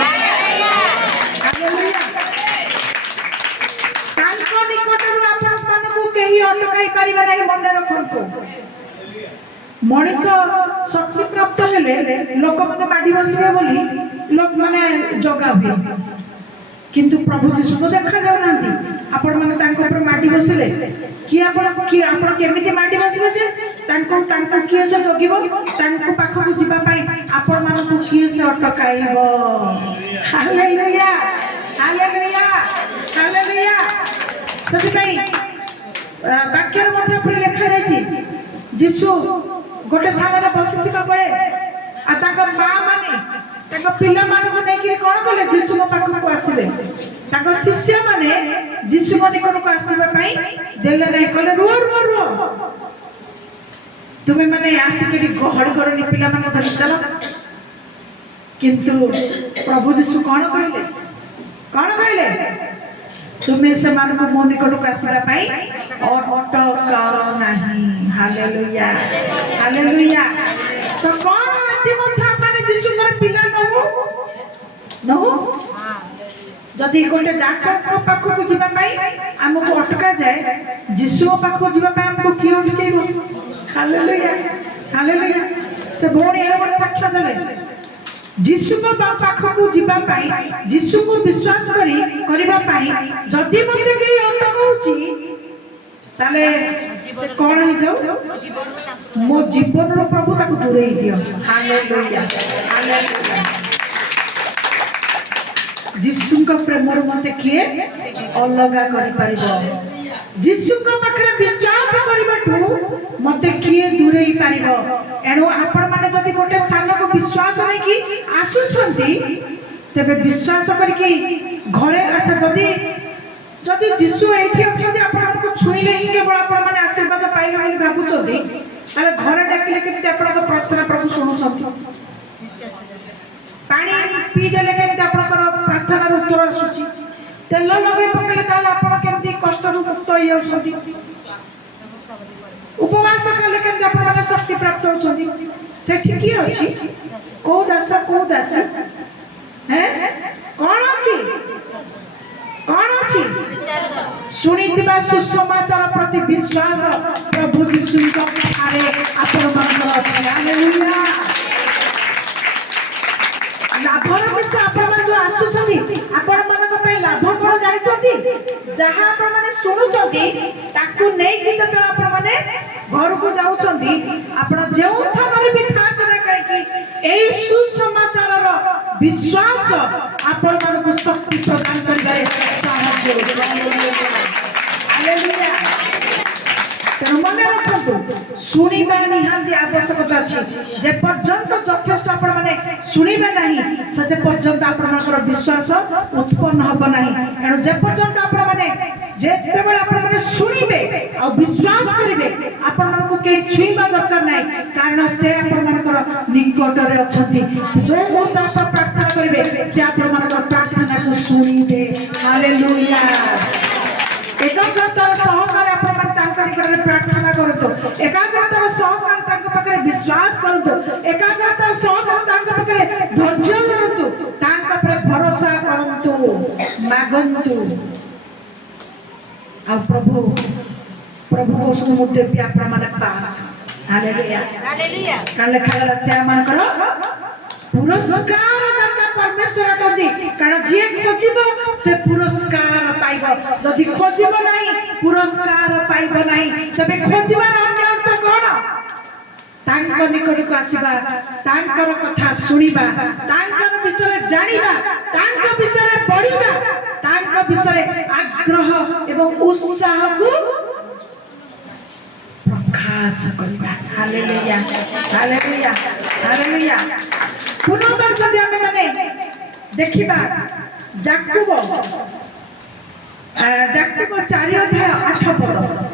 ତାଙ୍କ ନିକଟରୁ ଆପଣମାନଙ୍କୁ କେହି ଅଟକାଇ ପାରିବେ ନାହିଁ। ମନେ ରଖନ୍ତୁ, ମଣିଷ ଶକ୍ତି ପ୍ରାପ୍ତ ହେଲେ ଲୋକମାନେ ମାଡ଼ି ବସିବେ ବୋଲି ଲୋକମାନେ ଜଗା ହୁଏ, କିନ୍ତୁ ପ୍ରଭୁ ଯୀଶୁ ତ ଦେଖାଯାଉନାହାନ୍ତି। ଆପଣମାନେ ତାଙ୍କ ଉପରେ ମାଡ଼ି ବସିଲେ ଆପଣ କେମିତି ମାଡ଼ି ବସିବେ ଯେ ତାଙ୍କୁ କିଏ ସେ ଜଗିବ? ତାଙ୍କ ପାଖକୁ ଯିବା ପାଇଁ ଆପଣମାନଙ୍କୁ କିଏ ସେ ଅଟକାଇବ? Hallelujah, hallelujah, hallelujah. ସେଥିପାଇଁ ବାକ୍ୟରେ ମଧ୍ୟ ଉପରେ ଲେଖାଯାଇଛି ଯୀଶୁ ଗୋଟେ ସ୍ଥାନରେ ବସିଥିବା ବେଳେ ଆଉ ତାଙ୍କ ମା ମାନେ ତାଙ୍କ ପିଲାମାନଙ୍କୁ ନେଇକି କଣ କଲେ ଯୀଶୁଙ୍କ ପାଖକୁ ଆସିଲେ ତାଙ୍କ ଶିଷ୍ୟମାନେ ଯୀଶୁଙ୍କ ନିକଟକୁ ଆସିବା ପାଇଁ ଦେଲେ ନାହିଁ କହିଲେ ରୁହ ରୁହ ରୁହ ତୁମେ ମାନେ ଆସିକି ଗହଳି କରନି ପିଲାମାନଙ୍କୁ ଧରି ଚାଲ କିନ୍ତୁ ପ୍ରଭୁ ଯୀଶୁ କଣ କହିଲେ ତୁମେ ସେମାନଙ୍କୁ ମୋ ନିକଟକୁ ଆସିବା ପାଇଁ ଅଟକାଅ ନାହିଁ ହାଲେଲୁୟା ହାଲେଲୁୟା ତ କଣ ଆଜି ମଧ୍ୟ ଆମେ ଯୀଶୁଙ୍କର ପିଲା ନହୁ ଯଦି ଗୋଟେ ଦାସଙ୍କ ପାଖକୁ ଯିବା ପାଇଁ ଆମକୁ ଅଟକା ଯାଏ ଯୀଶୁଙ୍କ ପାଖକୁ ଯିବା ପାଇଁ ଆମକୁ କିଏ ଅଟକେଇବ ହାଲେଲୁୟା ହାଲେଲୁୟା ସେ ଭଉଣୀ ଏଡେ ବଡ଼ ସାକ୍ଷ୍ୟ ଦେଲେ ଯୀଶୁଙ୍କ ପାଖକୁ ଯିବା ପାଇଁ ଯୀଶୁଙ୍କୁ ବିଶ୍ୱାସ କରିବା ପାଇଁ ଯଦି ମୋତେ କେହି ଅଟକାଉଛି ତାହେଲେ ସେ କଣ ହେଇଯାଉ ମୋ ଜୀବନର ପ୍ରଭୁ ତାକୁ ଦୂରେଇ ଦିଅ ହାଲେଲୁୟା ହାଲେଲୁୟା ଯୀଶୁଙ୍କ ପ୍ରେମରୁ ମୋତେ କିଏ ଅଲଗା କରିପାରିବ ଯୀଶୁଙ୍କ ପାଖରେ ବିଶ୍ୱାସ କରିବାଠୁ ମୋତେ କିଏ ଦୂରେଇ ପାରିବ ଏଣୁ ଆପଣମାନେ ଯଦି ଗୋଟେ ସ୍ଥାନକୁ ବିଶ୍ୱାସ ନେଇକି ଆସୁଛନ୍ତି ତେବେ ବିଶ୍ୱାସ କରିକି ଘରେ ଆଚ୍ଛା ଯଦି ଯୀଶୁ ଏଇଠି ଅଛନ୍ତି ଆପଣଙ୍କୁ ଛୁଇଁଲେ ହିଁ କେବଳ ଆପଣମାନେ ଆଶୀର୍ବାଦ ପାଇବେ ବୋଲି ଭାବୁଛନ୍ତି ତାହେଲେ ଘରେ ଡାକିଲେ କେମିତି ଆପଣଙ୍କ ପ୍ରାର୍ଥନା ପ୍ରଭୁ ଶୁଣୁଛନ୍ତି ପାଣି ପିଇଦେଲେ କେମିତି ଆପଣଙ୍କର ପ୍ରାର୍ଥନାର ଉତ୍ତର ଆସୁଛି ତେଲ ଲଗେଇ ପକେଇଲେ ତାହେଲେ ଆପଣ କେମିତି କଷ୍ଟରୁ ମୁକ୍ତ ହେଇଯାଉଛନ୍ତି ଉପବାସ କଲେ କେମିତି ଆପଣମାନେ ଶକ୍ତି ପ୍ରାପ୍ତ ହେଉଛନ୍ତି ସେଠି କିଏ ଅଛି କୋଉ ଦାସ କୋଉ ଦାସୀ କଣ ଅଛି ଶୁଣିଥିବା ସୁସମାଚାର ପ୍ରତି ବିଶ୍ୱାସ ପ୍ରଭୁ ଯୀଶୁଙ୍କ ପାଖରେ ଆପଣମାନଙ୍କର ଅଛି ହାଲେଲୁୟା ଲାଭର ବିଷୟ ଆପଣମାନେ ଯୋଉ ଆସୁଛନ୍ତି ଆପଣମାନଙ୍କ ପାଇଁ ଲାଭ କଣ ଜାଣିଛନ୍ତି ଯାହା ଆପଣମାନେ ଶୁଣୁଛନ୍ତି ତାକୁ ନେଇକି ଯେତେବେଳେ ଆପଣମାନେ ଘରକୁ ଯାଉଛନ୍ତି ଆପଣ ଯେଉଁ ସ୍ଥାନରେ ବି ଥାଆନ୍ତି ନା କାହିଁକି ଏଇ ସୁସମାଚାରର ବିଶ୍ୱାସ ଆପଣମାନଙ୍କୁ ଶକ୍ତି ପ୍ରଦାନ କରିବାରେ ସାହାଯ୍ୟ ହାଲେଲୁୟା ତେଣୁ ମନେ ରଖନ୍ତୁ ଶୁଣିବା ନିହାତି ଆବଶ୍ୟକତା ଅଛି ଯେ ପର୍ଯ୍ୟନ୍ତ ଯଥେଷ୍ଟ ଆପଣମାନେ ଶୁଣିବେ ନାହିଁ ସେତେ ପର୍ଯ୍ୟନ୍ତ ଆପଣଙ୍କର ବିଶ୍ୱାସ ଉତ୍ପନ୍ନ ହେବ ନାହିଁ ଏଣୁ ଯେ ପର୍ଯ୍ୟନ୍ତ ଆପଣମାନେ ଯେତେବେଳେ ଆପଣମାନେ ଶୁଣିବେ ଆଉ ବିଶ୍ୱାସ କରିବେ ଆପଣମାନଙ୍କୁ କେହି ଛୁଇଁବା ଦରକାର ନାହିଁ କାରଣ ସେ ଆପଣମାନଙ୍କର ନିକଟରେ ଅଛନ୍ତି ଯୋଉ ମୁହୂର୍ତ୍ତ ଆପଣ ପ୍ରାର୍ଥନା କରିବେ ସେ ଆପଣମାନଙ୍କର ପ୍ରାର୍ଥନାକୁ ଶୁଣିବେ ହାଲେଲୁୟା ଏକାଗ୍ରତାର ସହକାରେ ଆପଣମାନେ ତାଙ୍କ ନିକଟରେ ପ୍ରାର୍ଥନା କରନ୍ତୁ ଏକାଗ୍ରତାର ସହକାରେ ତାଙ୍କ ପାଖରେ ବିଶ୍ୱାସ କରନ୍ତୁ ଏକାଗ୍ରତାର ସହକାରେ ତାଙ୍କ ପାଖରେ ଧୈର୍ଯ୍ୟ ଧରନ୍ତୁ ତାଙ୍କ ଉପରେ ଭରସା କରନ୍ତୁ ମାଗନ୍ତୁ ଆଉ ପ୍ରଭୁ କହୁଛନ୍ତି ମୁଁ ଦେବି ଆପଣମାନେ ପାଆନ୍ତୁ ହାଲେଲୁୟା କାରଣ ଲେଖାଗଲା ସେମାନଙ୍କର ପୁରସ୍କାର ଦାତା ପରମେଶ୍ୱର ଅଟନ୍ତି କାରଣ ଯିଏ ଖୋଜିବ ସେ ପୁରସ୍କାର ପାଇବ ଯଦି ଖୋଜିବ ନାହିଁ ପୁରସ୍କାର ପାଇବ ନାହିଁ ତେବେ ଖୋଜିବାର ଅନ୍ୟ ଅର୍ଥ କଣ ତାଙ୍କ ନିକଟକୁ ଆସିବା ତାଙ୍କର କଥା ଶୁଣିବା ତାଙ୍କର ବିଷୟରେ ଜାଣିବା ତାଙ୍କ ବିଷୟରେ ପଢିବା ତାଙ୍କ ବିଷୟରେ ଆଗ୍ରହ ଏବଂ ଉତ୍ସାହକୁ ପ୍ରକାଶ କରିବା ହାଲେଲୁୟା ହାଲେଲୁୟା ହାଲେଲୁୟା ପୁନର୍ବାର ଯଦି ଆମେ ମାନେ ଦେଖିବା ଯାକୁବ 4:8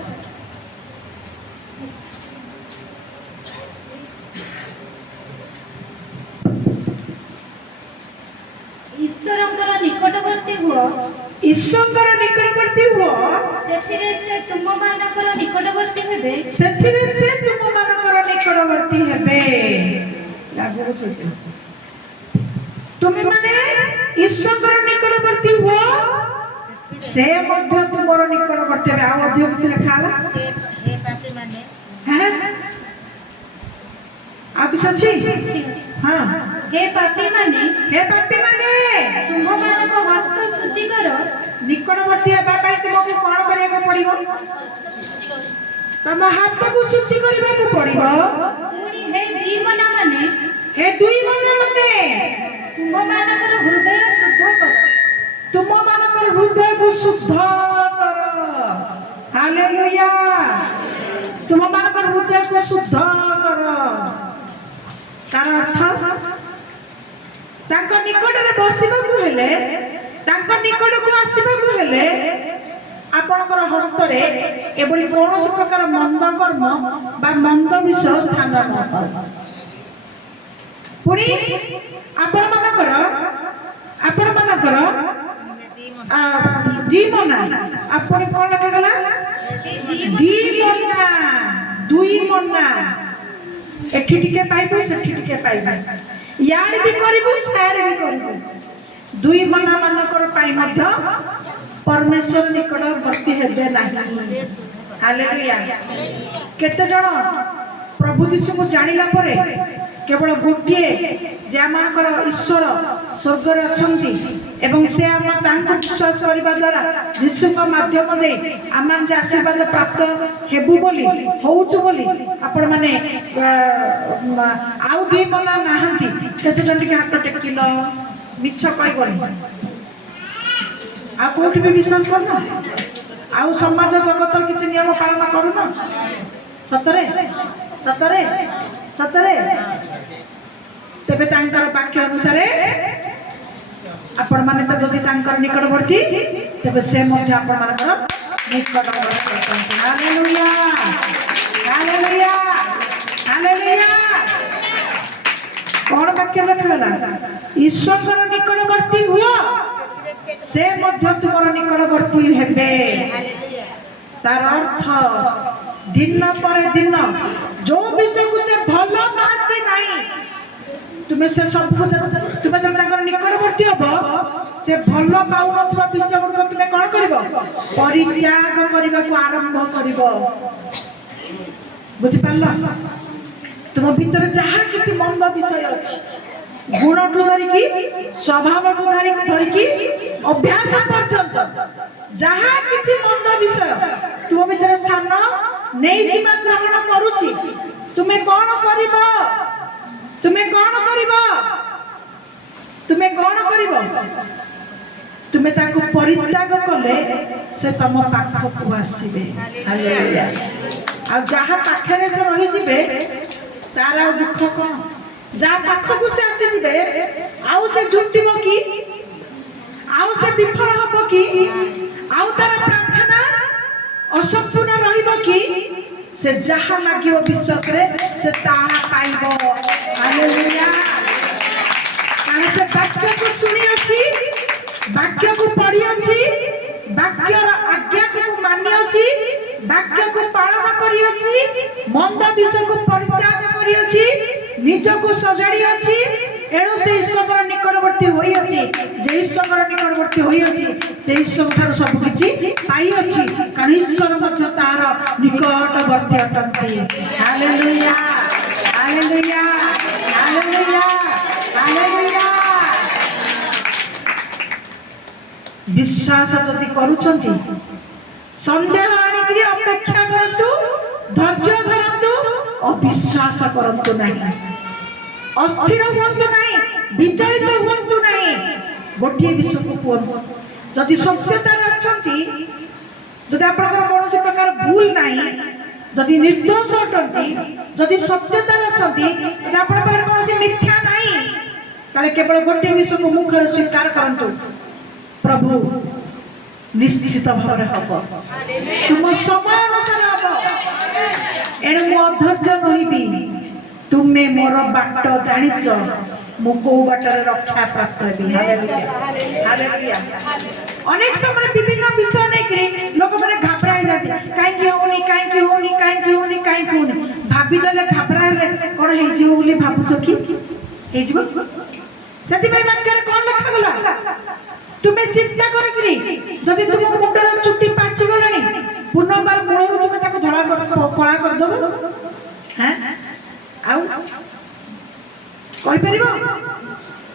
ଈଶ୍ୱରଙ୍କର ନିକଟବର୍ତ୍ତୀ ହୁଅ ସେଥିରେ ସେ ତୁମମାନଙ୍କର ନିକଟବର୍ତ୍ତୀ ହେବେ ତୁମେ ମାନେ ଈଶ୍ୱରଙ୍କର ନିକଟବର୍ତ୍ତୀ ହୁଅ ସେ ମଧ୍ୟ ତୁମର ନିକଟବର୍ତ୍ତୀ ହେବେ ଆଉ ଅଧିକ କିଛି ଲେଖା ହେଲା ଆଉ କିଛି ଅଛି ହଁ हे पापी माने तुमମାନଙ୍କ ହସ୍ତ ଶୁଚି କର ନିକଟବର୍ତ୍ତୀ ହେବା ପାଇଁ ତୁମକୁ କଣ କରିବାକୁ ପଡିବ ତମ ହାତକୁ ଶୁଚି କରିବାକୁ ପଡିବ ପୁଣି ହେ ଦୁଇ ମନା ମାନେ ତୁମମାନଙ୍କର ହୃଦୟ ଶୁଦ୍ଧ କର तुम मानकर हृदय को शुद्ध कर। हालेलुया। तुम मानकर हृदय को शुद्ध कर। तार अर्थ तांको निकट रे बसिबा को हेले तांको निकट को आसीबा को हेले आपणकर हस्तरे एबोली कौनसी प्रकार मंद कर्म बा मंद विषय स्थान न पाए। पुणी आपण मानकर दी मना आपण कोन लगा गला दी मना दुई मना एठी टिके पाइबो सेठी टिके पाइबो यार भी करिबो सारे भी करिबो दुई मना मानकर पाई मध्य परमेश्वर निकटवर्ती हेबे नाही। हालेलुया। केते जण प्रभु यीशु को जानिला परे केवल गोटिए जे आमाकर ईश्वर स्वर्ग रे अछंती एवं से आम तांको विश्वास करबा द्वारा यीशु को माध्यम दे आमान जे आशीर्वाद प्राप्त हेबु बोली होउछु बोली आपण माने आउ दी मना नाहंती केते जण के हाथ टेकिलो मिछ कहबोनी आ कोठी भी विश्वास करना आउ समाज जगत किछि नियम पालन करूना सतरे सतरे सतरे तेबे तांकर वाक्य अनुसार आपण माने तो जदि तांकर निकटवर्ती तेबे से मध्य आपण मानकर निकटवर्ती करते। Hallelujah hallelujah hallelujah. कोन वाक्य लिखला ईश्वर निकटवर्ती हुआ से मध्य तुमर निकटवर्ती हेबे। तार अर्थ दिन पर दिन जो विषय को से भलो मानती नहीं तुम्हें से सब कुछ तुम्हें जब तांकर निकटवर्ती हबो से भलो पाउ नथवा विषय को तुम्हें कोन करबो परित्याग करबा को आरंभ करबो। बुझि पारलो तुम भीतर जहा किछि मंद विषय अछि गुण टू धरिकी स्वभाव टू धरिकी अभ्यास पर्यंत जहा किछि मंद विषय तुम भीतर स्थान नहीं जीवा ग्रहण करूची तुम्हें कौन करिबो तुम्हें कौन करिबो तुम्हें कौन करिबो तुम्हें ताको परित्याग कले से तम पाखकु आसीबे। हालेलुया। आ जहा पाखरे से रही जिबे तार दुख कोन जहा पाखकु से आसी जिबे आउ से झुटिबो की आउ से विफल हबो की आउ तार प्रार्थना असंपूर्ण रहिबो की से जहा लागियो विश्वास रे से ताहा पाइबो। हालेलुया। काहे से वाक्य को सुनी अछि वाक्य को पढ़ी अछि वाक्यर आज्ञा से मानि अछि वाक्य को पालन करी अछि मंद विषय को परित्याग करी अछि निज को सजाड़ी अछि एणु से ईश्वर निकटवर्ती होई अछि जे ईश्वर निकटवर्ती होई अछि से ईश्वर थार सब किछि पाई अछि कारण ईश्वर मध्य तार निकटवर्ती अटंती। Hallelujah hallelujah hallelujah hallelujah. विश्वास जदि करूछंती संदेह आनिकरी अपेक्षा करंतु धैर्य धरंतु अविश्वास करंतु नहीं अस्थिर हुअंतु नहीं विचलित हुअंतु नहीं गोटिए विषय को कहंतु जदि सत्यता अछंती जदि आपनकर कोनोसी प्रकार भूल नहीं जदि निर्दोष अछंती जदि सत्यता अछंती जदि आपन पाखरे कोनोसी मिथ्या नहीं ताले केवल गोटिए विषय को मुखर स्वीकार करंतु प्रभु निश्चित भाव हम तुम समय अनुसार हम एणु मु अधैर्य नहिबी तुम्हें मोर बाट जानिच मु को बाटर रक्षा प्राप्त हेबी। Hallelujah hallelujah. अनेक समय विभिन्न विषय नै करी लोक माने घबराई जाती काहे कि होनी भाबी दले घबराए रे कोन हे जीव बोली भाबुछ की हे जीव सेति भाई वाक्य कोन लिखा गला तुम्हें चिंता करी जदि तुम मुंडर चुट्टी पाची गलानी पुनर्बार मूलरू तुम्हें ताको धड़ा कर कला कर दबो हैं आउ कहि परिबो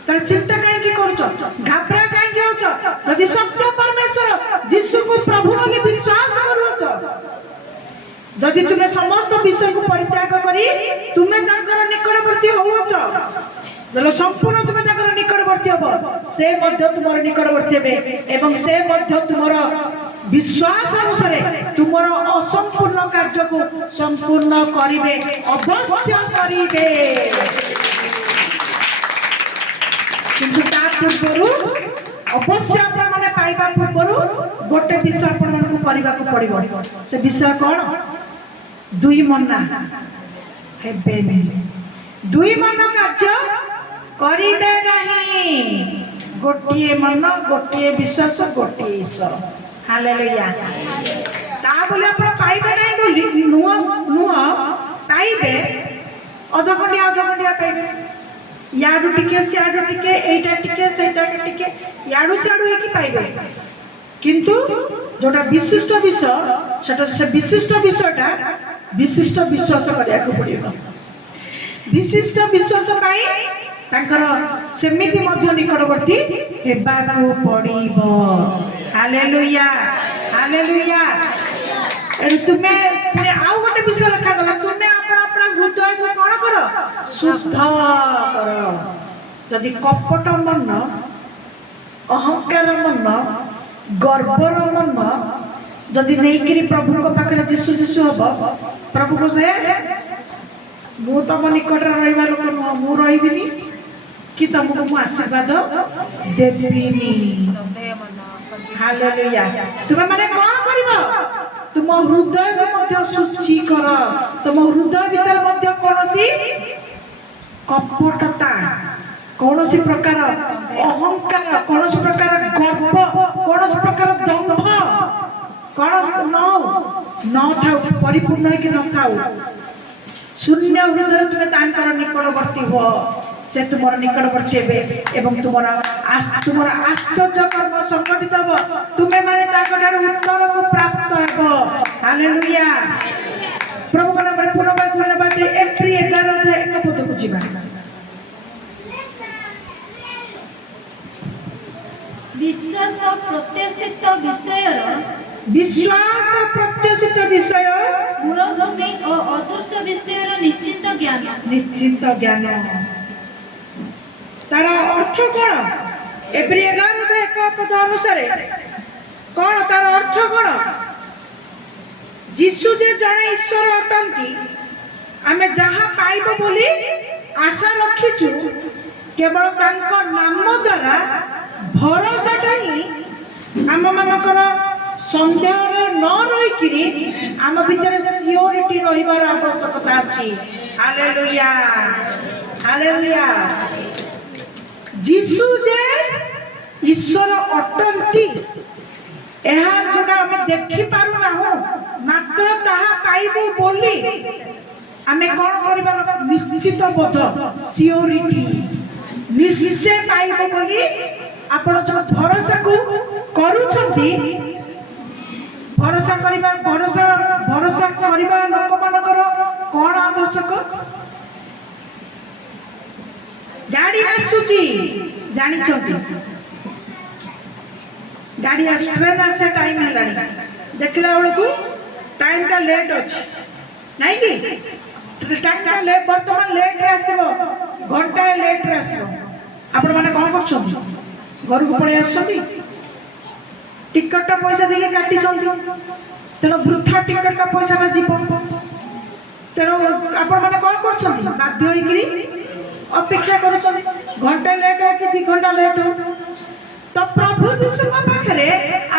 तर चिंता काहे की करछ घबरा काहे की होछ जदि सत्य परमेश्वर यीशु को प्रभु बोली विश्वास करूछ जदि तुमे समस्त विषय को परित्याग करी तुमे ताकर निकटवर्ती होउछ जलो संपूर्ण तुमे ताकर निकटवर्ती हो से मध्य तुमर निकटवर्ती हेबे एवं से मध्य तुमर विश्वास अनुसार तुमर असंपूर्ण कार्य को संपूर्ण करिवे अवश्य करिवे किंतु ता पूर्व अवश्य आपण माने पाइबा पूर्व गोटे विषय आपण मानकु करबा को पड़िबो से विषय कोन दुई मना हेबे दुई मन कार्य करिबे नहीं गोटिए मन गोटिए विश्वास गोटिए ईश्वर हालेलुया ता बोले आपण पाइबे नहीं बोली नुआ नुआ पाइबे अधखंडिया पाइबे याडू टिके सियाडू टिके एटा टिके सेटा टिके याडू सियाडू हे की पाइबे किंतु जोटा विशिष्ट विषय सेटा से विशिष्ट विषयटा विशिष्ट विश्वास करिया को पड़िबो विशिष्ट विश्वास पाई तांकर सेमिति मध्य निकटवर्ती हेबा को पड़िबो हालेलुया हालेलुया तुमे पुणे आउ गोटे विषय लिखा गला तुमे अपन अपन हृदय को कोन करो शुद्ध करो जदि कपट मन अहंकार मन गर्वर मन जदि नहीं प्रभु को पाखरे जिसु जिसु हबो प्रभु को से मु तम निकट रहिबा लोक न मु रहिबिनी कि तुमको मु आशीर्वाद देबिनी हालेलुया तुमे माने कोन करिवो तुम हृदय को मध्य शुचि कर तुम हृदय भीतर मध्य कोनोसी कपटता कोनोसी प्रकार अहंकार कोनोसी प्रकार गर्व कोनोसी प्रकार दंभ कोन न थाउ परिपूर्ण कि न थाउ शून्य हृदय तुम तांकर निकटवर्ती हो से तुमर निकटवर्ती हेबे एवं तुमर आश्चर्य कर्म संगठित हो तुमे माने ताकटार उत्तर को प्राप्त हेबो हालेलुया प्रभु का नाम पुनर्बार धन्यवाद एप्रिल 11 अध्याय 1 पद को जीवा विश्वास प्रत्याशित विषय मूलभूमि और अदृश्य विषय निश्चित ज्ञान तार अर्थ कौन एप्रिल 11 अध्याय 1 पद अनुसार कौन तार अर्थ कौन जीशु जे जड़े ईश्वर अटंती आमे जहाँ पाइब बोली आशा रखीचु केवल तांको नाम द्वारा भरोसाटा ही आम मानकर सन्देह न रही आम भीतर सियोरिटी रहिबार आवश्यकता अछि हालेलुया हालेलुया जीशु जे ईश्वर अटंती एहा जोटा हम देखि पारु ना हो मात्र ताहा पाइबो बोली आमे कोन करबा निश्चित बोध सियोरिटी निश्चय पाइबो बोली आपण जो भरोसा को करूछंती भरोसा करिबा लोक मानकर कोन आवश्यक गाड़ी आसुची जानी छंती गाड़ी ट्रेन आसे टाइम हेलानी देखला बेले को टाइम टा लेट अछि नाही कि टाइम टा लेट वर्तमान लेट रे आसीबो घंटा लेट रे आसीबो आपण माने कोन करछंती घर को पळे आछंती टिकट पैसा देके काटी छंती तेनो वृथा टिकट का पैसा ना जीव तेनो आपण माने कोन करछंती बाध्य होई कि अपेक्षा करूछंती घंटा लेट हो कि 2 घंटा लेट हो तो प्रभु जीशु को पाखरे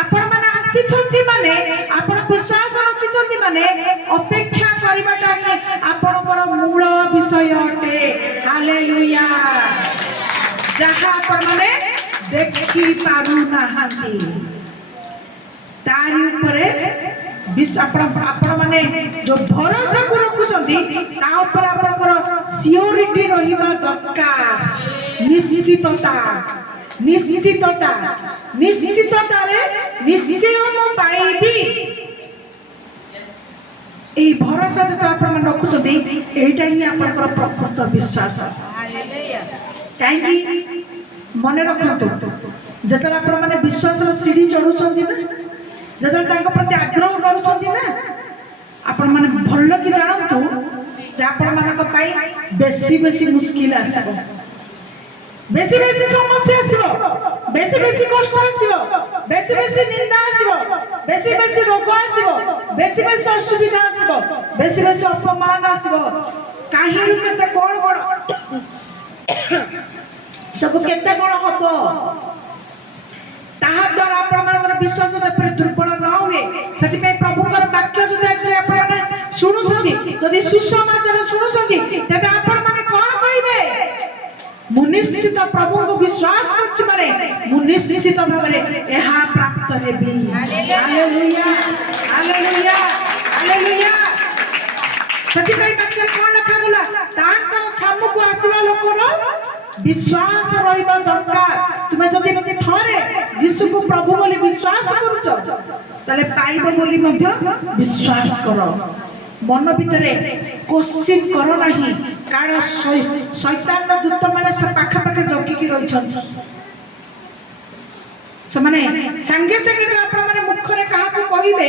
आपण माने आसी छंती माने आपण विश्वास रखि छंती माने अपेक्षा करिबाटा ही आपणकर मूल विषय अटे हालेलुया जहा आपण माने देखि पारु नाहांती तारी ऊपरे आपण माने जो भरोसा को रखुछंती ता ऊपर आपणकर सियोरिटी रहिबा दरकार निश्चितता रे निश्चय हम पाइबी ए भरोसा जो आपण मन रखुछंती एटा ही आपणकर प्रकृत विश्वास हालेलुया काहेकि मने रखंतु जतरा आपण माने विश्वास रो सीढ़ी चढ़ुछंती ना जतरा तांको प्रति आग्रह करूछंती ना आपण माने भल्लो कि जानंतु जे आपण मानक पाई बेसी बेसी मुश्किल आसीबो বেশি বেশি সমস্যা আসিব, বেশি বেশি কষ্ট আসিব, বেশি বেশি নিন্দা আসিব, বেশি বেশি রোগ আসিব, বেশি বেশি অসুবিধা আসিব, বেশি বেশি অপমান আসিব। কাহিনী কেতে কোণ কোণ ସବୁ କେତେ କଣ ହବ, ତାହା ଦ୍ୱାରା ଆପଣଙ୍କର ବିଶ୍ୱାସ ଯେପରି ଦୁର୍ବଳ ନ ହୁଏ। ସେଥିପାଇଁ ପ୍ରଭୁଙ୍କର ବାକ୍ୟ ଯଦି ଆଜି ଆପଣମାନେ ଶୁଣୁଛନ୍ତି, ଯଦି ସୁସମାଚାର ଶୁଣୁଛନ୍ତି, ତେବେ ଆପଣମାନେ କଣ କହିବେ? ମୁଁ ନିଶ୍ଚିତ ପ୍ରଭୁଙ୍କୁ ବିଶ୍ୱାସ କରୁଛି ମାନେ ମୁଁ ନିଶ୍ଚିତ ଭାବରେ ଏହା ପ୍ରାପ୍ତ ହେବି। Hallelujah, hallelujah, hallelujah. ସେଥିପାଇଁ ବାକ୍ୟରେ କଣ ଲେଖାଗଲା? ତାଙ୍କର ଛାମୁକୁ ଆସିବା ଲୋକର ବିଶ୍ୱାସ ରହିବା ଦରକାର। ତୁମେ ଯଦି ଥରେ ଯୀଶୁକୁ ପ୍ରଭୁ ବୋଲି ବିଶ୍ୱାସ କରୁଛ, ତାହେଲେ ପାଇବ ବୋଲି ମଧ୍ୟ ବିଶ୍ୱାସ କର। ମନ ଭିତରେ କୋଶ୍ଚିନ୍ କର ନାହିଁ, କାରଣ ଶୈତାନର ଦୂତମାନେ ସେ ପାଖାପାଖି ଜଗିକି ରହିଛନ୍ତି। ସେମାନେ ସାଙ୍ଗେ ସାଙ୍ଗେ ଆପଣମାନେ ମୁଖରେ କାହାକୁ କହିବେ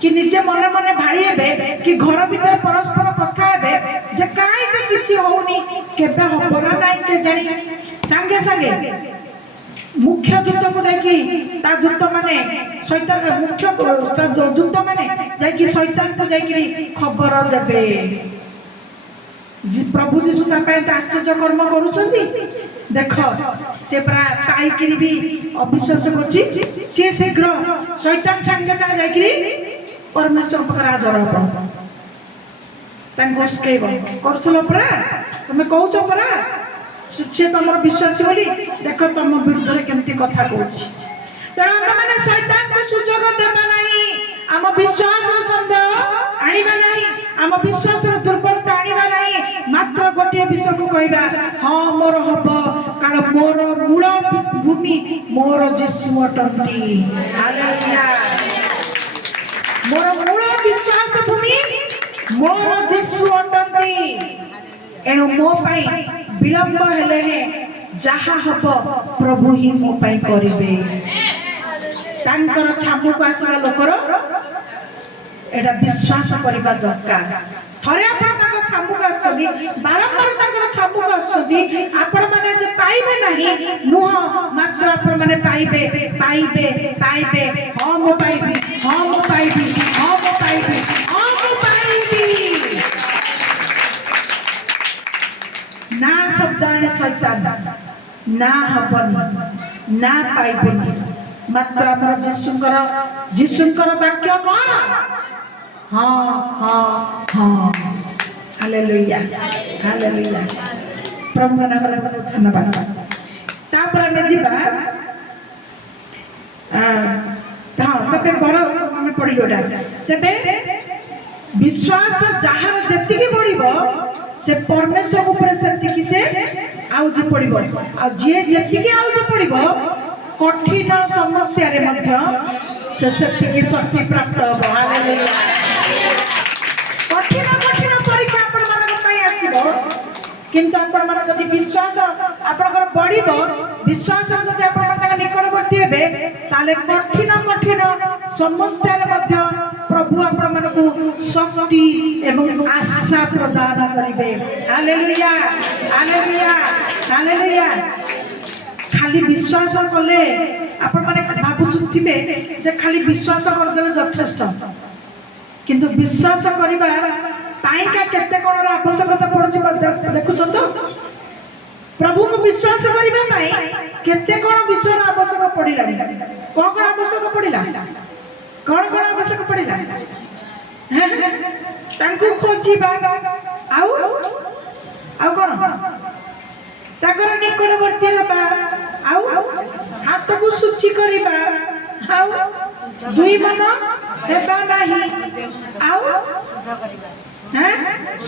କି ନିଜେ ମନେ ମନେ ଭାଳି ହେବେ କି ଘର ଭିତରେ ପରସ୍ପର କଥା ହେବେ ଯେ କାହିଁକି କିଛି ହଉନି, କେବେ ହବ ନା ନାଇଁ କେଜାଣି। ସାଙ୍ଗେ ସାଙ୍ଗେ ମୁଖ୍ୟ ଦୂତକୁ ଯାଇକି ତା ଦୂତମାନେ ଶୈତାନ ମୁଖ୍ୟ ଦୂତମାନେ ଯାଇକି ଶୈତାନକୁ ଯାଇକି ଖବର ଦେବେ। ପ୍ରଭୁ ଯୀଶୁ ତା ପାଇଁ ଆଶ୍ଚର୍ଯ୍ୟ କର୍ମ କରୁଛନ୍ତି। ଦେଖ ସେ ପୁରା ପାଇକିରି ବି ଅବିଶ୍ୱାସ କରୁଛି, ସିଏ ଶୀଘ୍ର ଶୈତାନ ସାଙ୍ଗେ ସାଙ୍ଗେ ଯାଇକିରି ପରମେଶ୍ୱର ପାଖରେ ହାଜର ହବ। ତାଙ୍କୁ ଉସ୍କେଇବ, କରୁଥିଲ ପରା, ତମେ କହୁଛ ପରା ସିଏ ତମର ବିଶ୍ୱାସୀ ବୋଲି, ଦେଖ ତମ ବିରୁଦ୍ଧରେ କେମିତି କଥା କହୁଛି। ତେଣୁ ଆମେମାନେ ଶୈତାନକୁ ସୁଯୋଗ ଦେବା ନାହିଁ, ଆମ ବିଶ୍ୱାସର ସନ୍ଦେହ ଆଣିବା ନାହିଁ, ଆମ ବିଶ୍ୱାସର ଦୁର୍ବଳତା ଆଣିବା ନାହିଁ। ମାତ୍ର ଗୋଟିଏ ବିଷୟକୁ କହିବା, ହଁ ମୋର ହବ, କାରଣ ମୋର ମୂଳ ଭୂମି ମୋର ଯୀଶୁ ଅଟନ୍ତି। ହାଲେଲୁୟା। ମୋର ମୂଳ ବିଶ୍ୱାସ ଭୂମି ମୋର ଯୀଶୁ ଅଟନ୍ତି। ଏଣୁ ମୋ ପାଇଁ ବିଳମ୍ବ ହେଲେ ଯାହା ହବ ପ୍ରଭୁ ହିଁ ମୋ ପାଇଁ କରିବେ। ତାଙ୍କର ଛାମୁକୁ ଆସିବା ଲୋକର ଏଟା ବିଶ୍ୱାସ କରିବା ଦରକାର। ଥରେ ଆପଣ ତାଙ୍କ ଛାମୁକୁ ଆସୁଛନ୍ତି, ବାରମ୍ବାର ତାଙ୍କର ଛାମୁକୁ ଆସୁଛନ୍ତି, ଆପଣମାନେ ଯେ ପାଇବେ ନାହିଁ ନୁହଁ, ମାତ୍ର ଆପଣମାନେ ପାଇବେ, ପାଇବେ, ପାଇବେ। ହଁ ମୁଁ ପାଇବି, ହଁ ମୁଁ ପାଇବି, ହଁ ମୁଁ ପାଇବି, ହଁ ମୁଁ ପାଇବି। ନା ଶବ୍ଦ ଆଣେ ଶୈତାନ, ନା ହବନି, ନା ପାଇବେନି। ମାତ୍ର ଆମର ଯୀଶୁଙ୍କର ବାକ୍ୟ କଣ? ହଁ ହଁ ହଁ। Hallelujah, hallelujah. ପ୍ରଭୁଙ୍କ ନାମରେ ଧନ୍ୟବାଦ। ତାପରେ ଆମେ ଯିବା, ହଁ ତେବେ ବର ଆମେ ପଢିଲୁ ଏଟା। ତେବେ ବିଶ୍ୱାସ ଯାହାର ଯେତିକି ବଢିବ, ସେ ପରମେଶ୍ୱର ଉପରେ ସେତିକି ସେ ଆଉଜି ପଡିବ। ଆଉ ଯିଏ ଯେତିକି ଆଉଜି ପଡିବ, କଠିନ ସମସ୍ୟାରେ ମଧ୍ୟ ସେ ସେତିକି ଶକ୍ତି ପ୍ରାପ୍ତ ହବ। ହାଲେଲୁୟା। କଠିନ କଠିନ ପରୀକ୍ଷା ଆପଣମାନଙ୍କ ପାଇଁ ଆସିବ, କିନ୍ତୁ ଆପଣମାନେ ଯଦି ବିଶ୍ୱାସ ଆପଣଙ୍କର ବଢିବ, ବିଶ୍ୱାସ ଯଦି ଆପଣମାନେ ତାଙ୍କ ନିକଟବର୍ତ୍ତୀ ହେବେ, ତାହେଲେ କଠିନ କଠିନ ସମସ୍ୟାରେ ମଧ୍ୟ ପ୍ରଭୁ ଆପଣମାନଙ୍କୁ ଶକ୍ତି ଏବଂ ଆଶା ପ୍ରଦାନ କରିବେ। Hallelujah, hallelujah, hallelujah. ଖାଲି ବିଶ୍ୱାସ କଲେ ଆପଣମାନେ ଭାବୁଥିବେ ଯେ ଖାଲି ବିଶ୍ୱାସ କରିଦେଲେ ଯଥେଷ୍ଟ, କିନ୍ତୁ ବିଶ୍ୱାସ କରିବା ପାଇଁକା କେତେ କଣ ଆବଶ୍ୟକତା ପଡୁଛି ଦେଖୁଛନ୍ତି ତ? ପ୍ରଭୁଙ୍କୁ ବିଶ୍ୱାସ କରିବା ପାଇଁ କେତେ କଣ ବିଷୟର ଆବଶ୍ୟକ ପଡିଲାଣି। କଣ କଣ ଆବଶ୍ୟକ ପଡିଲା? କଣ କଣ ଆବଶ୍ୟକ ପଡିଲା? ତାଙ୍କୁ ଖୋଜିବା, ଆଉ କଣ? ତାଙ୍କର ନିକଟବର୍ତ୍ତୀ ହେବା, ଆଉ ହାତକୁ ଶୁଚି କରିବା, ଆଉ ଦୁଇ ମନ ହେବା ନାହିଁ, ଆଉ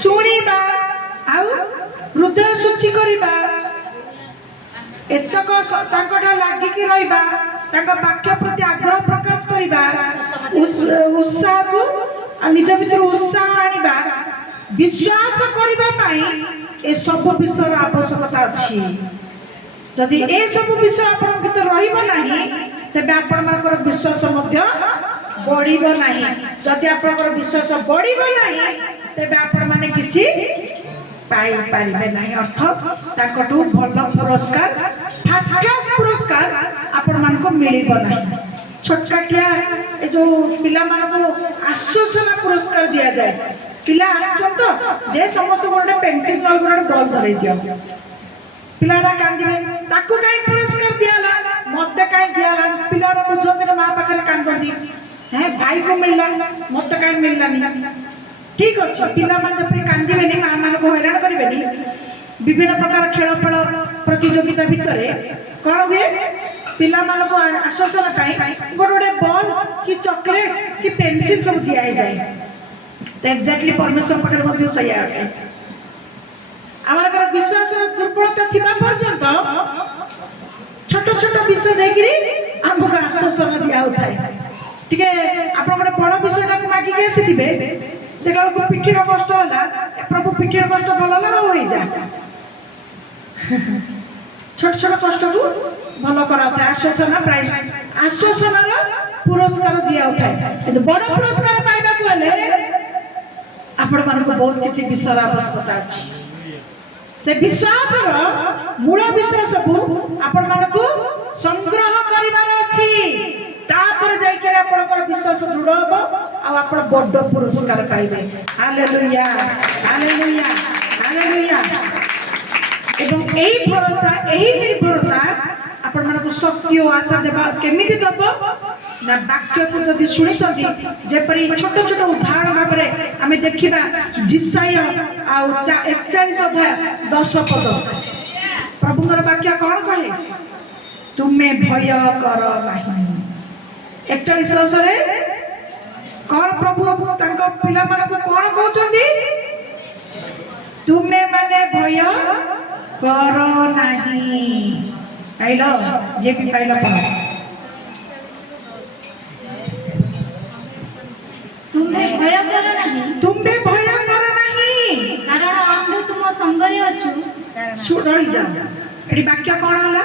ଶୁଣିବା, ଆଉ ହୃଦୟ ଶୁଚି କରିବା, ଏତକ ତାଙ୍କଟା ଲାଗିକି ରହିବା, ତାଙ୍କ ବାକ୍ୟ ପ୍ରତି ଆଗ୍ରହ ପ୍ରକାଶ କରିବା, ଉତ୍ସାହକୁ ନିଜ ଭିତରୁ ଉତ୍ସାହ ଆଣିବା। ବିଶ୍ୱାସ କରିବା ପାଇଁ ଏସବୁ ବିଷୟର ଆବଶ୍ୟକତା ଅଛି। ଯଦି ଏସବୁ ବିଷୟ ଆପଣଙ୍କ ଭିତରେ ରହିବ ନାହିଁ, ତେବେ ଆପଣଙ୍କର ବିଶ୍ୱାସ ମଧ୍ୟ ବଢିବ ନାହିଁ। ଯଦି ଆପଣଙ୍କର ବିଶ୍ୱାସ ବଢିବ ନାହିଁ, ତେବେ ଆପଣମାନେ କିଛି ପାଇପାରିବେ ନାହିଁ। ଅର୍ଥ ତାଙ୍କଠୁ ଭଲ ପୁରସ୍କାର, ଫାର୍ଷ୍ଟ କ୍ଲାସ୍ ପୁରସ୍କାର ଆପଣମାନଙ୍କୁ ମିଳିବ ନାହିଁ। ଛୋଟକାଟିଆ ଏ ଯୋଉ ପିଲାମାନଙ୍କୁ ଆଶ୍ୱାସନା ପୁରସ୍କାର ଦିଆଯାଏ। ପିଲା ଆସିଛନ୍ତି ତ ଦେ ସମସ୍ତଙ୍କୁ ଗୋଟେ ପେନ୍ସିଲ ନହେଲେ ଗୋଟେ ବଲ୍ ଧରେଇ ଦିଅ, ପିଲାଟା କାନ୍ଦିବେ, ତାକୁ କାହିଁ ପୁରସ୍କାର ଦିଆଲା, ମତେ କାହିଁ ଦିଆଲା? ପିଲାର ବୁଝନ୍ତି ମା ପାଖରେ କାନ୍ଦନ୍ତି, ଭାଇକୁ ମିଳିଲା ମତେ କାହିଁ ମିଳିଲାନି? ଠିକ ଅଛି, ପିଲାମାନେ ଯେପରି କାନ୍ଦିବେନି, ମା ମାନଙ୍କୁ ହଇରାଣ କରିବେନି, ବିଭିନ୍ନ ପ୍ରକାର ଖେଳ ଫଳ ପ୍ରତିଯୋଗିତା ଭିତରେ କଣ ହୁଏ, ପିଲାମାନଙ୍କୁ ଆଶ୍ୱାସନା ପାଇଁ ଗୋଟେ ବଲ୍ କି ଚକୋଲେଟ କି ପେନ୍ସିଲ ସବୁ ଦିଆଯାଏ। ତ ଏକ୍ଜାକ୍ଟଲି ପରମେଶ୍ୱର ପାଖରେ ମଧ୍ୟ ସେଇଆ ଅଟେ। ଆମର ବିଶ୍ୱାସର ଦୁର୍ବଳତା ଥିବା ପର୍ଯ୍ୟନ୍ତ ଛୋଟ ଛୋଟ ବିଷୟ ଦେଇକିରି ଆମକୁ ଆଶ୍ୱାସନା ଦିଆଉଥାଏ। ଟିକେ ଆପଣ ଗୋଟେ ବଡ ବିଷୟଟାକୁ ମାଗିକି ଆସିଥିବେ, ଦେଖିଲା ବେଳକୁ ପିଠିର କଷ୍ଟ ହେଲା, ପ୍ରଭୁ ପିଠିର କଷ୍ଟ ଭଲ ହେଲା ଆଉ ହେଇଯା। ଛୋଟ ଛୋଟ କଷ୍ଟକୁ ଭଲ କରାଉଥାଏ ଆଶ୍ୱାସନା, ପ୍ରାଇଜ ଆଶ୍ୱାସନାର ପୁରସ୍କାର ଦିଆଉଥାଏ। କିନ୍ତୁ ବଡ ପୁରସ୍କାର ପାଇବାକୁ ହେଲେ ଆପଣମାନଙ୍କୁ ବହୁତ କିଛି ବିଷୟର ଆବଶ୍ୟକତା ଅଛି। ସେ ବିଶ୍ୱାସର ମୂଳ ବିଷୟ ସବୁ ଆପଣମାନଙ୍କୁ ସଂଗ୍ରହ କରିବାର ଅଛି। ତାପରେ ଯାଇକି ଆପଣଙ୍କର ବିଶ୍ୱାସ ଦୃଢ ହବ ଆଉ ଆପଣ ବଡ ପୁରସ୍କାର ପାଇବେ। Hallelujah, hallelujah, hallelujah. ଏବଂ ଏହି ଭରସା, ଏହି ନିର୍ଭରତା ଆପଣମାନଙ୍କୁ ଶକ୍ତି ଓ ଆଶା ଦେବା କେମିତି ଦବ ନା, ବାକ୍ୟକୁ ଯଦି ଶୁଣିଛନ୍ତି, ଯେପରି ଛୋଟ ଛୋଟ ଉଦାହରଣ ଭାବରେ ଆମେ ଦେଖିବା ଜିସାୟ ଆଉ 41 ଅଧ୍ୟାୟ 10 ପଦ। ପ୍ରଭୁଙ୍କର ବାକ୍ୟ କଣ କହେ? ତୁମେ ଭୟ କର ନାହିଁ। 41 କଣ ପ୍ରଭୁ ତାଙ୍କ ପିଲାମାନଙ୍କୁ କଣ କହୁଛନ୍ତି? ତୁମେ ମାନେ ଭୟ କର ନାହିଁ। ପାଇଲ, ଯେ ବି ପାଇଲ ପଢ। ତୁମେ ଭୟ କର ନାହିଁ, ତୁମେ ଭୟ କର ନାହିଁ, କାରଣ ଆମ୍ଭେ ତୁମ ସଙ୍ଗରେ ଅଛୁ। ରହିଯାଅ। ଏଠି ବାକ୍ୟ କଣ ହେଲା?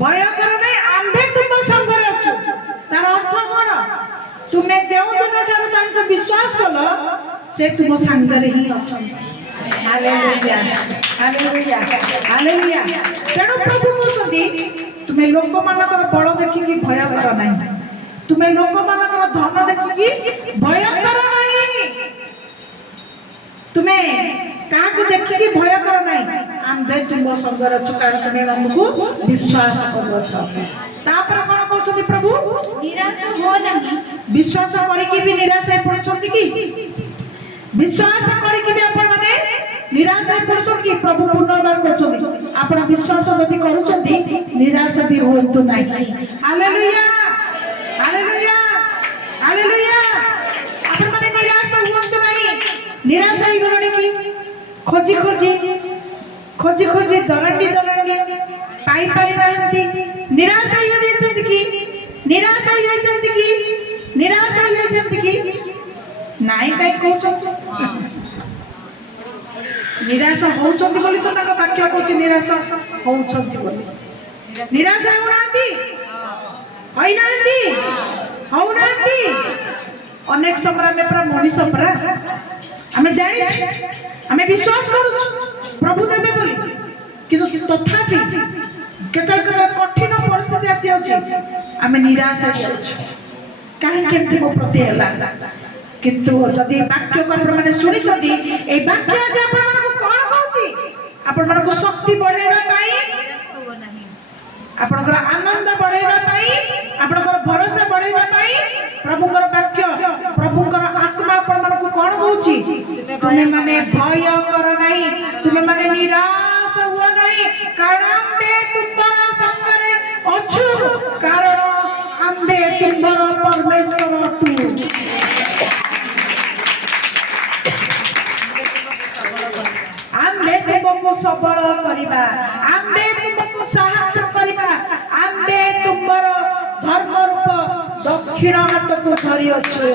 ଭୟ କର ନାହିଁ, ଆମ୍ଭେ ତୁମ ସଙ୍ଗରେ ଅଛୁ। ତାର ଅର୍ଥ କଣ? ତୁମେ ଯେଉଁ ଦିନଠାରୁ ତାଙ୍କୁ ବିଶ୍ୱାସ କଲ, ସେ ତୁମ ସାଙ୍ଗରେ ହିଁ ଅଛନ୍ତି। Hallelujah, hallelujah, hallelujah. ତେଣୁ ପ୍ରଭୁ କହୁଛନ୍ତି, ତୁମେ ଲୋକମାନଙ୍କର ବଳ ଦେଖିକି ଭୟ କର ନାହିଁ, ତୁମେ ଲୋକମାନଙ୍କର ଧନ ଦେଖିକି ଭୟ କର ନାହିଁ, ତୁମେ କାହାକୁ ଦେଖିକି ଭୟ କର ନାହିଁ, ଆମ୍ଭେ ତୁମ ସଙ୍ଗରେ ଅଛୁ, କାରଣ ତୁମେ ଆମକୁ ବିଶ୍ୱାସ କରୁଅଛ। ତାପରେ କଣ କହୁଛନ୍ତି ପ୍ରଭୁ? ନିରାଶ ହୁଅ ନାହିଁ। ବିଶ୍ୱାସ କରିକି ବି ନିରାଶ ହେଇ ପଡୁଛନ୍ତି କି? ବିଶ୍ୱାସ କରିକି ବି ଆପଣ ମାନେ ନିରାଶ ହେଇ ପଡୁଛନ୍ତି କି? ପ୍ରଭୁ ପୁନର୍ବାର କରୁଛନ୍ତି, ଆପଣ ବିଶ୍ୱାସ ଯଦି କରୁଛନ୍ତି ନିରାଶ ବି ହୁଅନ୍ତୁ ନାହିଁ। Hallelujah, hallelujah, hallelujah. ଆପଣ ମାନେ ନିରାଶ ହୁଅନ୍ତୁ ନାହିଁ। ନିରାଶ ହେଇଗଲେଣି କି? ଖୋଜି ଖୋଜି ଖୋଜି ଖୋଜି ଦରାଣ୍ଡି ଦରାଣ୍ଡି ପାଇପାରି ନାହାନ୍ତି, ନିରାଶ ହେଇଯାଇଛନ୍ତି କି? ନିରାଶ ହେଇଯାଇଛନ୍ତି କି? ନିରାଶ ହେଇଯାଇଛନ୍ତି କି? ନାଇଁ କାହିଁ କହୁଛନ୍ତି? ନିରାଶ ହଉଛନ୍ତି ବୋଲି ତ ତାଙ୍କ ବାକ୍ୟ କହୁଛି ନିରାଶ ହଉଛନ୍ତି ବୋଲି। ନିରାଶ ହେଉନାହାନ୍ତି, ହୋଇନାହାନ୍ତି, ହଉନାହାନ୍ତି। ଅନେକ ସମୟ ଆମେ ପୁରା ମଣିଷ, ପରା ଆମେ ଜାଣିଛୁ, ଆମେ ବିଶ୍ୱାସ କରୁଛୁ ପ୍ରଭୁ ଦେବେ ବୋଲି, କିନ୍ତୁ ତଥାପି କେତେବେଳେ କଠିନ ପରିସ୍ଥିତି ଆସିଯାଉଛି, ଆମେ ନିରାଶ ହେଇଯାଉଛୁ। କାହିଁକି ଏମିତି ମୋ ପ୍ରତି ହେଲା? କିନ୍ତୁ ଯଦି ବାକ୍ୟକୁ ଆପଣମାନେ ଶୁଣିଛନ୍ତି, ଏଇ ବାକ୍ୟ ଆଜି ଆପଣମାନଙ୍କୁ କଣ କହୁଛି? ଆପଣମାନଙ୍କୁ ଶକ୍ତି ବଢାଇବା ପାଇଁ, ଆପଣଙ୍କର ଆନନ୍ଦ ବଢାଇବା ପାଇଁ, ଆପଣଙ୍କର ଭରସା ବଢାଇବା ପାଇଁ ପ୍ରଭୁଙ୍କର ବାକ୍ୟ, ପ୍ରଭୁଙ୍କର ଆତ୍ମା ଆପଣମାନଙ୍କୁ କଣ କହୁଛି? ତୁମେ ମାନେ ଭୟ କର ନାହିଁ, ତୁମେ ମାନେ ନିରାଶ ହୁଅ ନାହିଁ, କାରଣ ଆମ୍ଭେ ତୁମର ସଙ୍ଗରେ ଅଛୁ, କାରଣ ଆମ୍ଭେ ତୁମର ପରମେଶ୍ୱର ଅଟୁ। ଆମ୍ଭେ ତୁମକୁ ସବଳ କରିବା, ଆମ୍ଭେ ତୁମକୁ ସାହାଯ୍ୟ କରିବା, ଆମ୍ଭେ ତୁମର ଧର୍ମ ରୂପ ଦକ୍ଷିଣ ହାତକୁ ଧରିଅଛୁ।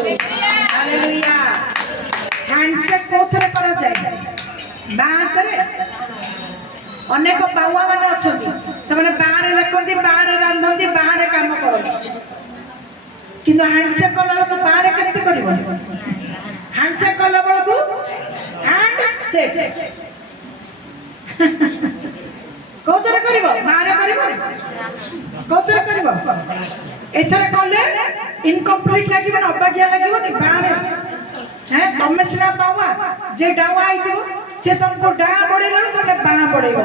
ହାଲେଲୁୟା। ହ୍ୟାଣ୍ଡଶେକ୍ କୋଉଥିରେ କରାଯାଏ? ବାଁ ହାତରେ। ଅନେକ ବାଉଆ ମାନେ ଅଛନ୍ତି, ସେମାନେ ବାଁରେ ଲେଖନ୍ତି, ବାଁରେ ରାନ୍ଧନ୍ତି, ବାଁରେ କାମ କରନ୍ତି, କିନ୍ତୁ ହ୍ୟାଣ୍ଡଶେକ୍ କଲା ବେଳକୁ ବାଁରେ କେମିତି କରିବ? ହ୍ୟାଣ୍ଡଶେକ୍ କଲା ବେଳକୁ ହ୍ୟାଣ୍ଡ ସେଟ୍ କୋଉଥିରେ କରିବ? ବାହାରେ କରିବ? କୋଉଥିରେ କରିବ? ଏଥର କଲେ ଇନକମ୍ପ୍ଲିଟ ଲାଗିବନି, ଅବାଗିଆ ଲାଗିବନି ବାହାରେ। ତମେ ସିନା ବାବା, ଯେ ଡାୱା ହେଇଥିବ ସେ ତମକୁ ଡା ବଢେଇଲା ତମେ ବାଁ ବଢେଇବ।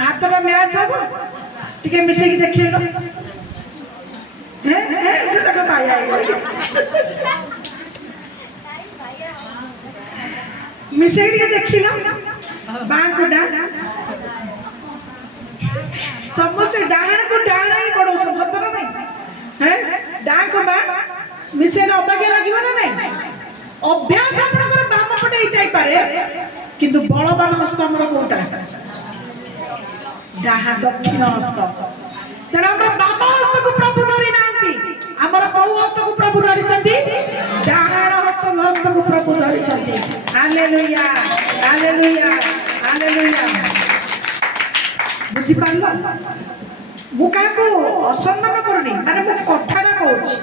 ହାତଟା ମ୍ୟାଚ୍ ହବ? ଟିକେ ମିଶେଇକି ଦେଖେଇଲ। ସେ ତାକୁ ବାୟା ହେଇଗଲି। ମିଶେଇ ଟିକେ ଦେଖିଲ ବାଁକୁ ଡା। ସମସ୍ତେ ଡାହାଣକୁ ଡାହାଣ ହିଁ ବଢଉଛନ୍ତି, ସତରେ ନାଇଁ? ଡାହାଣକୁ ବାଁ ମିଶେଇଲେ ଅବାଗିଆ ଲାଗିବ ନା ନାଇଁ? ଅଭ୍ୟାସ ଆପଣଙ୍କର ବାମ ପଟେ ହେଇଥାଇପାରେ, କିନ୍ତୁ ବଳବାନ ହସ୍ତ ଆମର କୋଉଟା? ଦକ୍ଷିଣ ହସ୍ତ। ତେଣୁ ଆମର ବାମ ହସ୍ତକୁ ପ୍ରଭୁ ଧରି ନାହାନ୍ତି, ଆମର କୋଉ ହସ୍ତକୁ ପ୍ରଭୁ ଧରିଛନ୍ତି? ଡାହାଣ ହସ୍ତକୁ ପ୍ରଭୁ ଧରିଛନ୍ତି। Hallelujah, hallelujah, hallelujah. ବୁଝିପାରିଲ? ମୁଁ କାହାକୁ ଅସମ୍ମାନ କରୁନି, ମାନେ ମୁଁ କଥାଟା କହୁଛି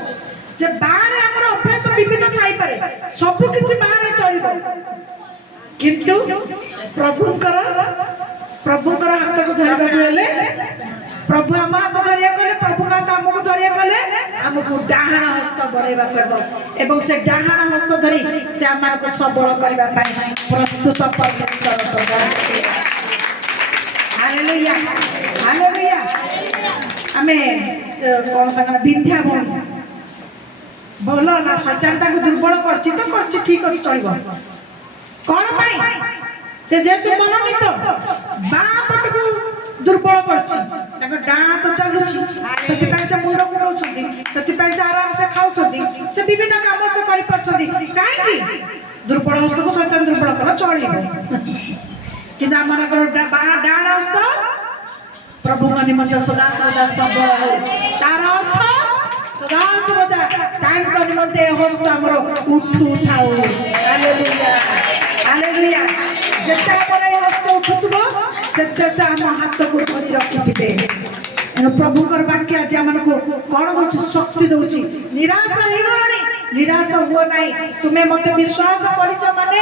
ଯେ ବାହାରେ ଆମର ଅଭ୍ୟାସ ବିଭିନ୍ନ ଥାଇପାରେ, ସବୁ କିଛି ବାହାରେ ଚଳିବ, କିନ୍ତୁ ପ୍ରଭୁଙ୍କର ହାତକୁ ଧରିବାକୁ ହେଲେ, ପ୍ରଭୁ ଆମ ହାତ ଧରିବାକୁ ହେଲେ, ପ୍ରଭୁଙ୍କ ହାତ ଆମକୁ ଧରିବାକୁ ହେଲେ ଆମକୁ ଡାହାଣ ହସ୍ତ ବଢେଇବାକୁ ହେବ, ଏବଂ ସେ ଡାହାଣ ହସ୍ତ ଧରି ସେ ଆମକୁ ସବଳ କରିବା ପାଇଁ ପ୍ରସ୍ତୁତ ପରିବେଶ। Hallelujah, hallelujah. ଆମେ କଣ ତାଙ୍କର ବିନ୍ଧ୍ୟା ଭଉଣୀ ଭଲ ନା, ଶୈତାନ ତାକୁ ଦୁର୍ବଳ କରିଛି ତ କରିଛି, ଠିକ ଅଛି, ଚଳିବ। କଣ ପାଇଁ? ସେ ଯେହେତୁ ମନୋନୀତ ବାଁ ପଟକୁ ଦୁର୍ବଳ କରିଛି, ତାଙ୍କ ଡାହାଣ ହାତ ଚାଲୁଛି, ସେଥିପାଇଁ ସେ ମୁଣ୍ଡ ବୁଲଉଛନ୍ତି, ସେଥିପାଇଁ ସେ ଆରାମସେ ଖାଉଛନ୍ତି, ସେ ବିଭିନ୍ନ କାମ ସେ କରିପାରୁଛନ୍ତି। କାହିଁକି? ଦୁର୍ବଳ ହସ୍ତକୁ ଶୈତାନ ଦୁର୍ବଳ କର, ଚଳିବ। କିନ୍ତୁ ଆମମାନଙ୍କର ଡାହାଣ ହସ୍ତ ପ୍ରଭୁଙ୍କ ନିମନ୍ତେ ସଦାସର୍ବଦା ସବଳ ହଉ। ତାର ଅର୍ଥ ସଦାସର୍ବଦା ତାଙ୍କ ନିମନ୍ତେ ହସ୍ତ ଆମର ଉଠୁଥାଉ। Hallelujah, hallelujah. ଯେତେ ଆମର ଏ ହସ୍ତ ଉଠୁଥିବ ସେତେ ସେ ଆମ ହାତକୁ ଧରି ରଖିଥିବେ। ଏଣୁ ପ୍ରଭୁଙ୍କର ବାକ୍ୟ ଆଜି ଆମମାନଙ୍କୁ କଣ ଦଉଛି? ଶକ୍ତି ଦଉଛି। ନିରାଶ ହେଇଗଲଣି, ନିରାଶ ହୁଅ ନାହିଁ। ତୁମେ ମତେ ବିଶ୍ୱାସ କରିଛ ମାନେ,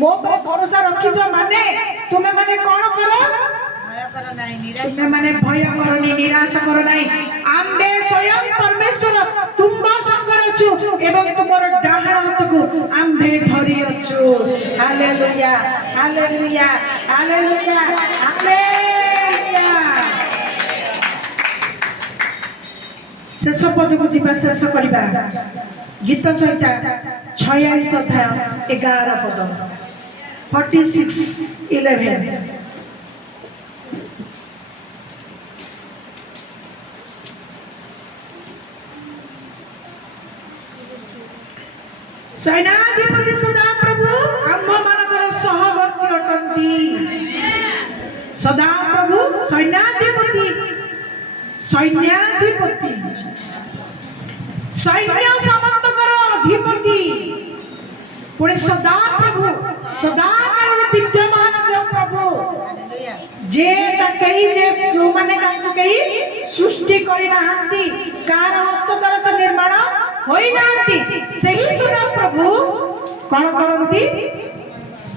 ମୋ ଉପରେ ଭରସା ରଖିଛ ମାନେ, ତୁମେ ମାନେ କଣ କର? ତୁମେ ମାନେ ଭୟ କରନି, ନିରାଶ କର ନାହିଁ। ଆମ୍ଭେ ସ୍ୱୟଂ ପରମେଶ୍ୱର ତୁମ ସଙ୍ଗରେ ଅଛୁ ଏବଂ ତୁମର ଡାହାଣ ହାତକୁ ଆମ୍ଭେ ଧରି ଅଛୁ। Hallelujah, hallelujah, hallelujah, hallelujah. ଶେଷ ପଦକୁ ଯିବା, ଶେଷ କରିବା। ଗୀତ ସଂହିତା 46 ଅଧ୍ୟାୟ 11 ପଦ, 46:11। ସୈନ୍ୟାଧିପତି ସଦାପ୍ରଭୁ ଆମ୍ଭମାନଙ୍କର ସହବର୍ତ୍ତୀ ଅଟନ୍ତି। ସଦାପ୍ରଭୁ ସୈନ୍ୟାଧିପତି, ସୈନ୍ୟାଧିପତି, ସୈନ୍ୟ ସାମନ୍ତଙ୍କର ଅଧିପତି, ପୁଣି ସଦାପ୍ରଭୁ, ସଦାକାଳର ବିଦ୍ୟମାନ ଯେଉଁ ପ୍ରଭୁ, ଯେ ଯୋଉମାନେ ତାଙ୍କୁ କେହି ସୃଷ୍ଟି କରିନାହାନ୍ତି, କାହାର ହସ୍ତ ଦ୍ୱାରା ସେ ନିର୍ମାଣ ହୋଇନାହାନ୍ତି, ସେହି ସଦାପ୍ରଭୁ କଣ କରନ୍ତି?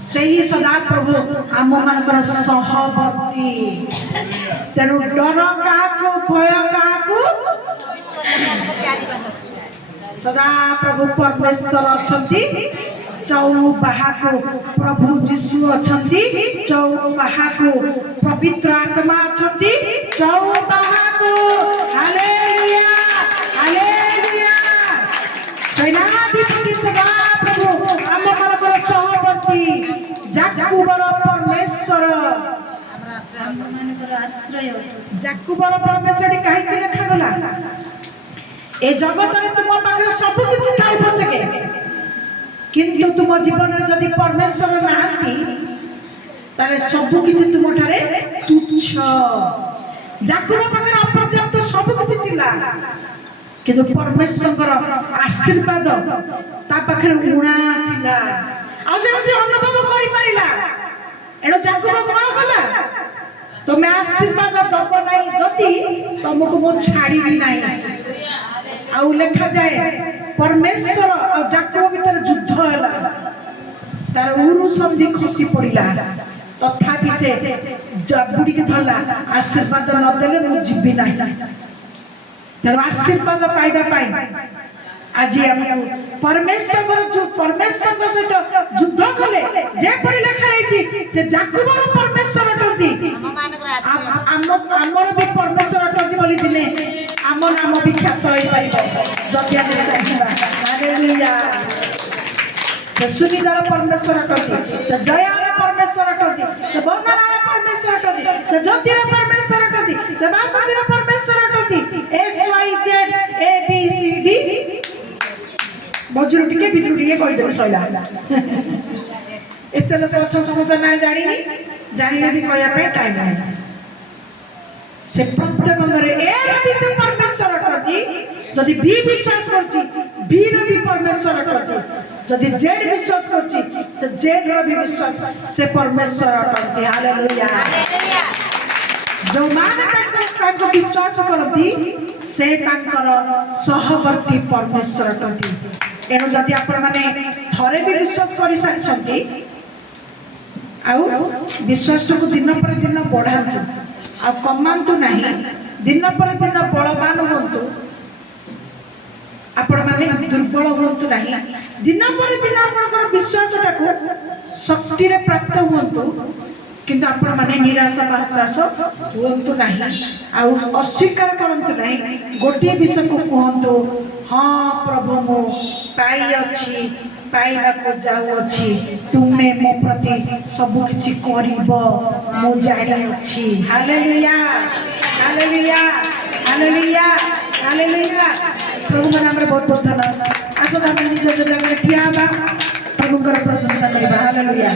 ସେହି ସଦାପ୍ରଭୁ ଆମମାନଙ୍କର ସହବର୍ତ୍ତୀ। ତେଣୁ ଡର କାହାକୁ, ଭୟ କାହାକୁ? ସଦାପ୍ରଭୁ ପରମେଶ୍ୱର ଅଛନ୍ତି, ଚଉବାହାକୁ ପ୍ରଭୁ ଯୀଶୁ ଅଛନ୍ତି, ଚଉବାହାକୁ ପବିତ୍ର ଆତ୍ମା ଅଛନ୍ତି, ଚଉବାହାକୁ। Hallelujah, hallelujah. ସୈନ୍ୟାଧିପତି ସଦାପ୍ରଭୁ ଆମମାନଙ୍କର ସହବର୍ତ୍ତୀ, ଯାକୁବର ପରମେଶ୍ୱର, ଆମମାନଙ୍କର ଆଶ୍ରୟ। ଯାକୁବର ପରମେଶ୍ୱର କାହିଁକି ଲେଖାଗଲା? ଏ ଜଗତରେ ତୁମ ପାଖରେ ସବୁ କିଛି ଥାଉ ପଛକେ, କିନ୍ତୁ ତୁମ ଜୀବନରେ ଯଦି ପରମେଶ୍ୱର ନାହାନ୍ତି ତାହେଲେ ସବୁ କିଛି ତୁମଠାରେ ତୁଚ୍ଛ। ଯାକୁବ ପାଖରେ ଅପର୍ଯ୍ୟାପ୍ତ ସବୁ କିଛି ଥିଲା, କିନ୍ତୁ ପରମେଶ୍ୱରଙ୍କର ଆଶୀର୍ବାଦ ତା ପାଖରେ ଊଣା ଥିଲା, ଆଉ ସେ ଅନୁଭବ କରିପାରିଲା। ଏଣୁ ଯାକୁବ କଣ କଲା? ତୁମେ ଆଶୀର୍ବାଦ ଦବ ନାହିଁ ଯଦି ତମକୁ ମୁଁ ଛାଡ଼ିବି ନାହିଁ। ଆଉ ଲେଖାଯାଏ ପରମେଶ୍ୱର ଆଉ ଯାକୁବ ଭିତରେ ଯୁଦ୍ଧ ହେଲା। तार उरु संधि खसी पड़िला तथापि से जाबुड़ी के धरला आशीर्वाद न देले मु जीवी नाही तेणु आशीर्वाद पाइबा पाई आज हम परमेश्वर जो परमेश्वर सहित युद्ध कले जे परि लिखा है से जाकुबर परमेश्वर अटंती आमर भी परमेश्वर अटंती बोली दिने आम नाम विख्यात होई पाइबो जदि हम चाहिबा हालेलुया से सुनिदार परमेश्वर अटंती से जयार परमेश्वर अटंती से बंदनार परमेश्वर अटंती से ज्योतिर परमेश्वर अटंती से वासुदेव परमेश्वर अटंती X Y Z A B C D बजुरु टिके बिजुरु टिके कहि देले सइला एते लोक अच्छा समझ ना जानिनी जानिले भी कहया पे टाइम नाही से प्रत्येक अंगरे ए भी से परमेश्वर अटंती जदि बी विश्वास करछि बी रो भी परमेश्वर अटंती जदि जेड विश्वास करछि से जेड रो भी विश्वास से परमेश्वर अटंती हालेलुया जो माने ताको विश्वास करती से तांकर सहवर्ती परमेश्वर अटंती एणु जदि आपण माने थरे भी विश्वास करि सारिछंती आउ विश्वास को दिन पर दिन बढ़ांतु आ कमांतु नहीं दिन पर दिन बलवान हुंतु आपण माने दुर्बल हुंतु नहीं दिन पर दिन आपनकर विश्वास टाको शक्ति रे प्राप्त हुंतु किंतु आपण माने निराश हताश हुंतु नहीं आउ अस्वीकार करंतु नहीं गोटे विषय को कहंतु हां प्रभु मो पाई अछि पाइबा को जाऊ अछि तुमे मो प्रति सब किछि करिबो मो जानि अछि हालेलुया हालेलुया हालेलुया हालेलुया प्रभु मन हमर बहुत बहुत धन्यवाद आसो हम निज जगह में ठिया बा प्रभु कर प्रशंसा करबा हालेलुया।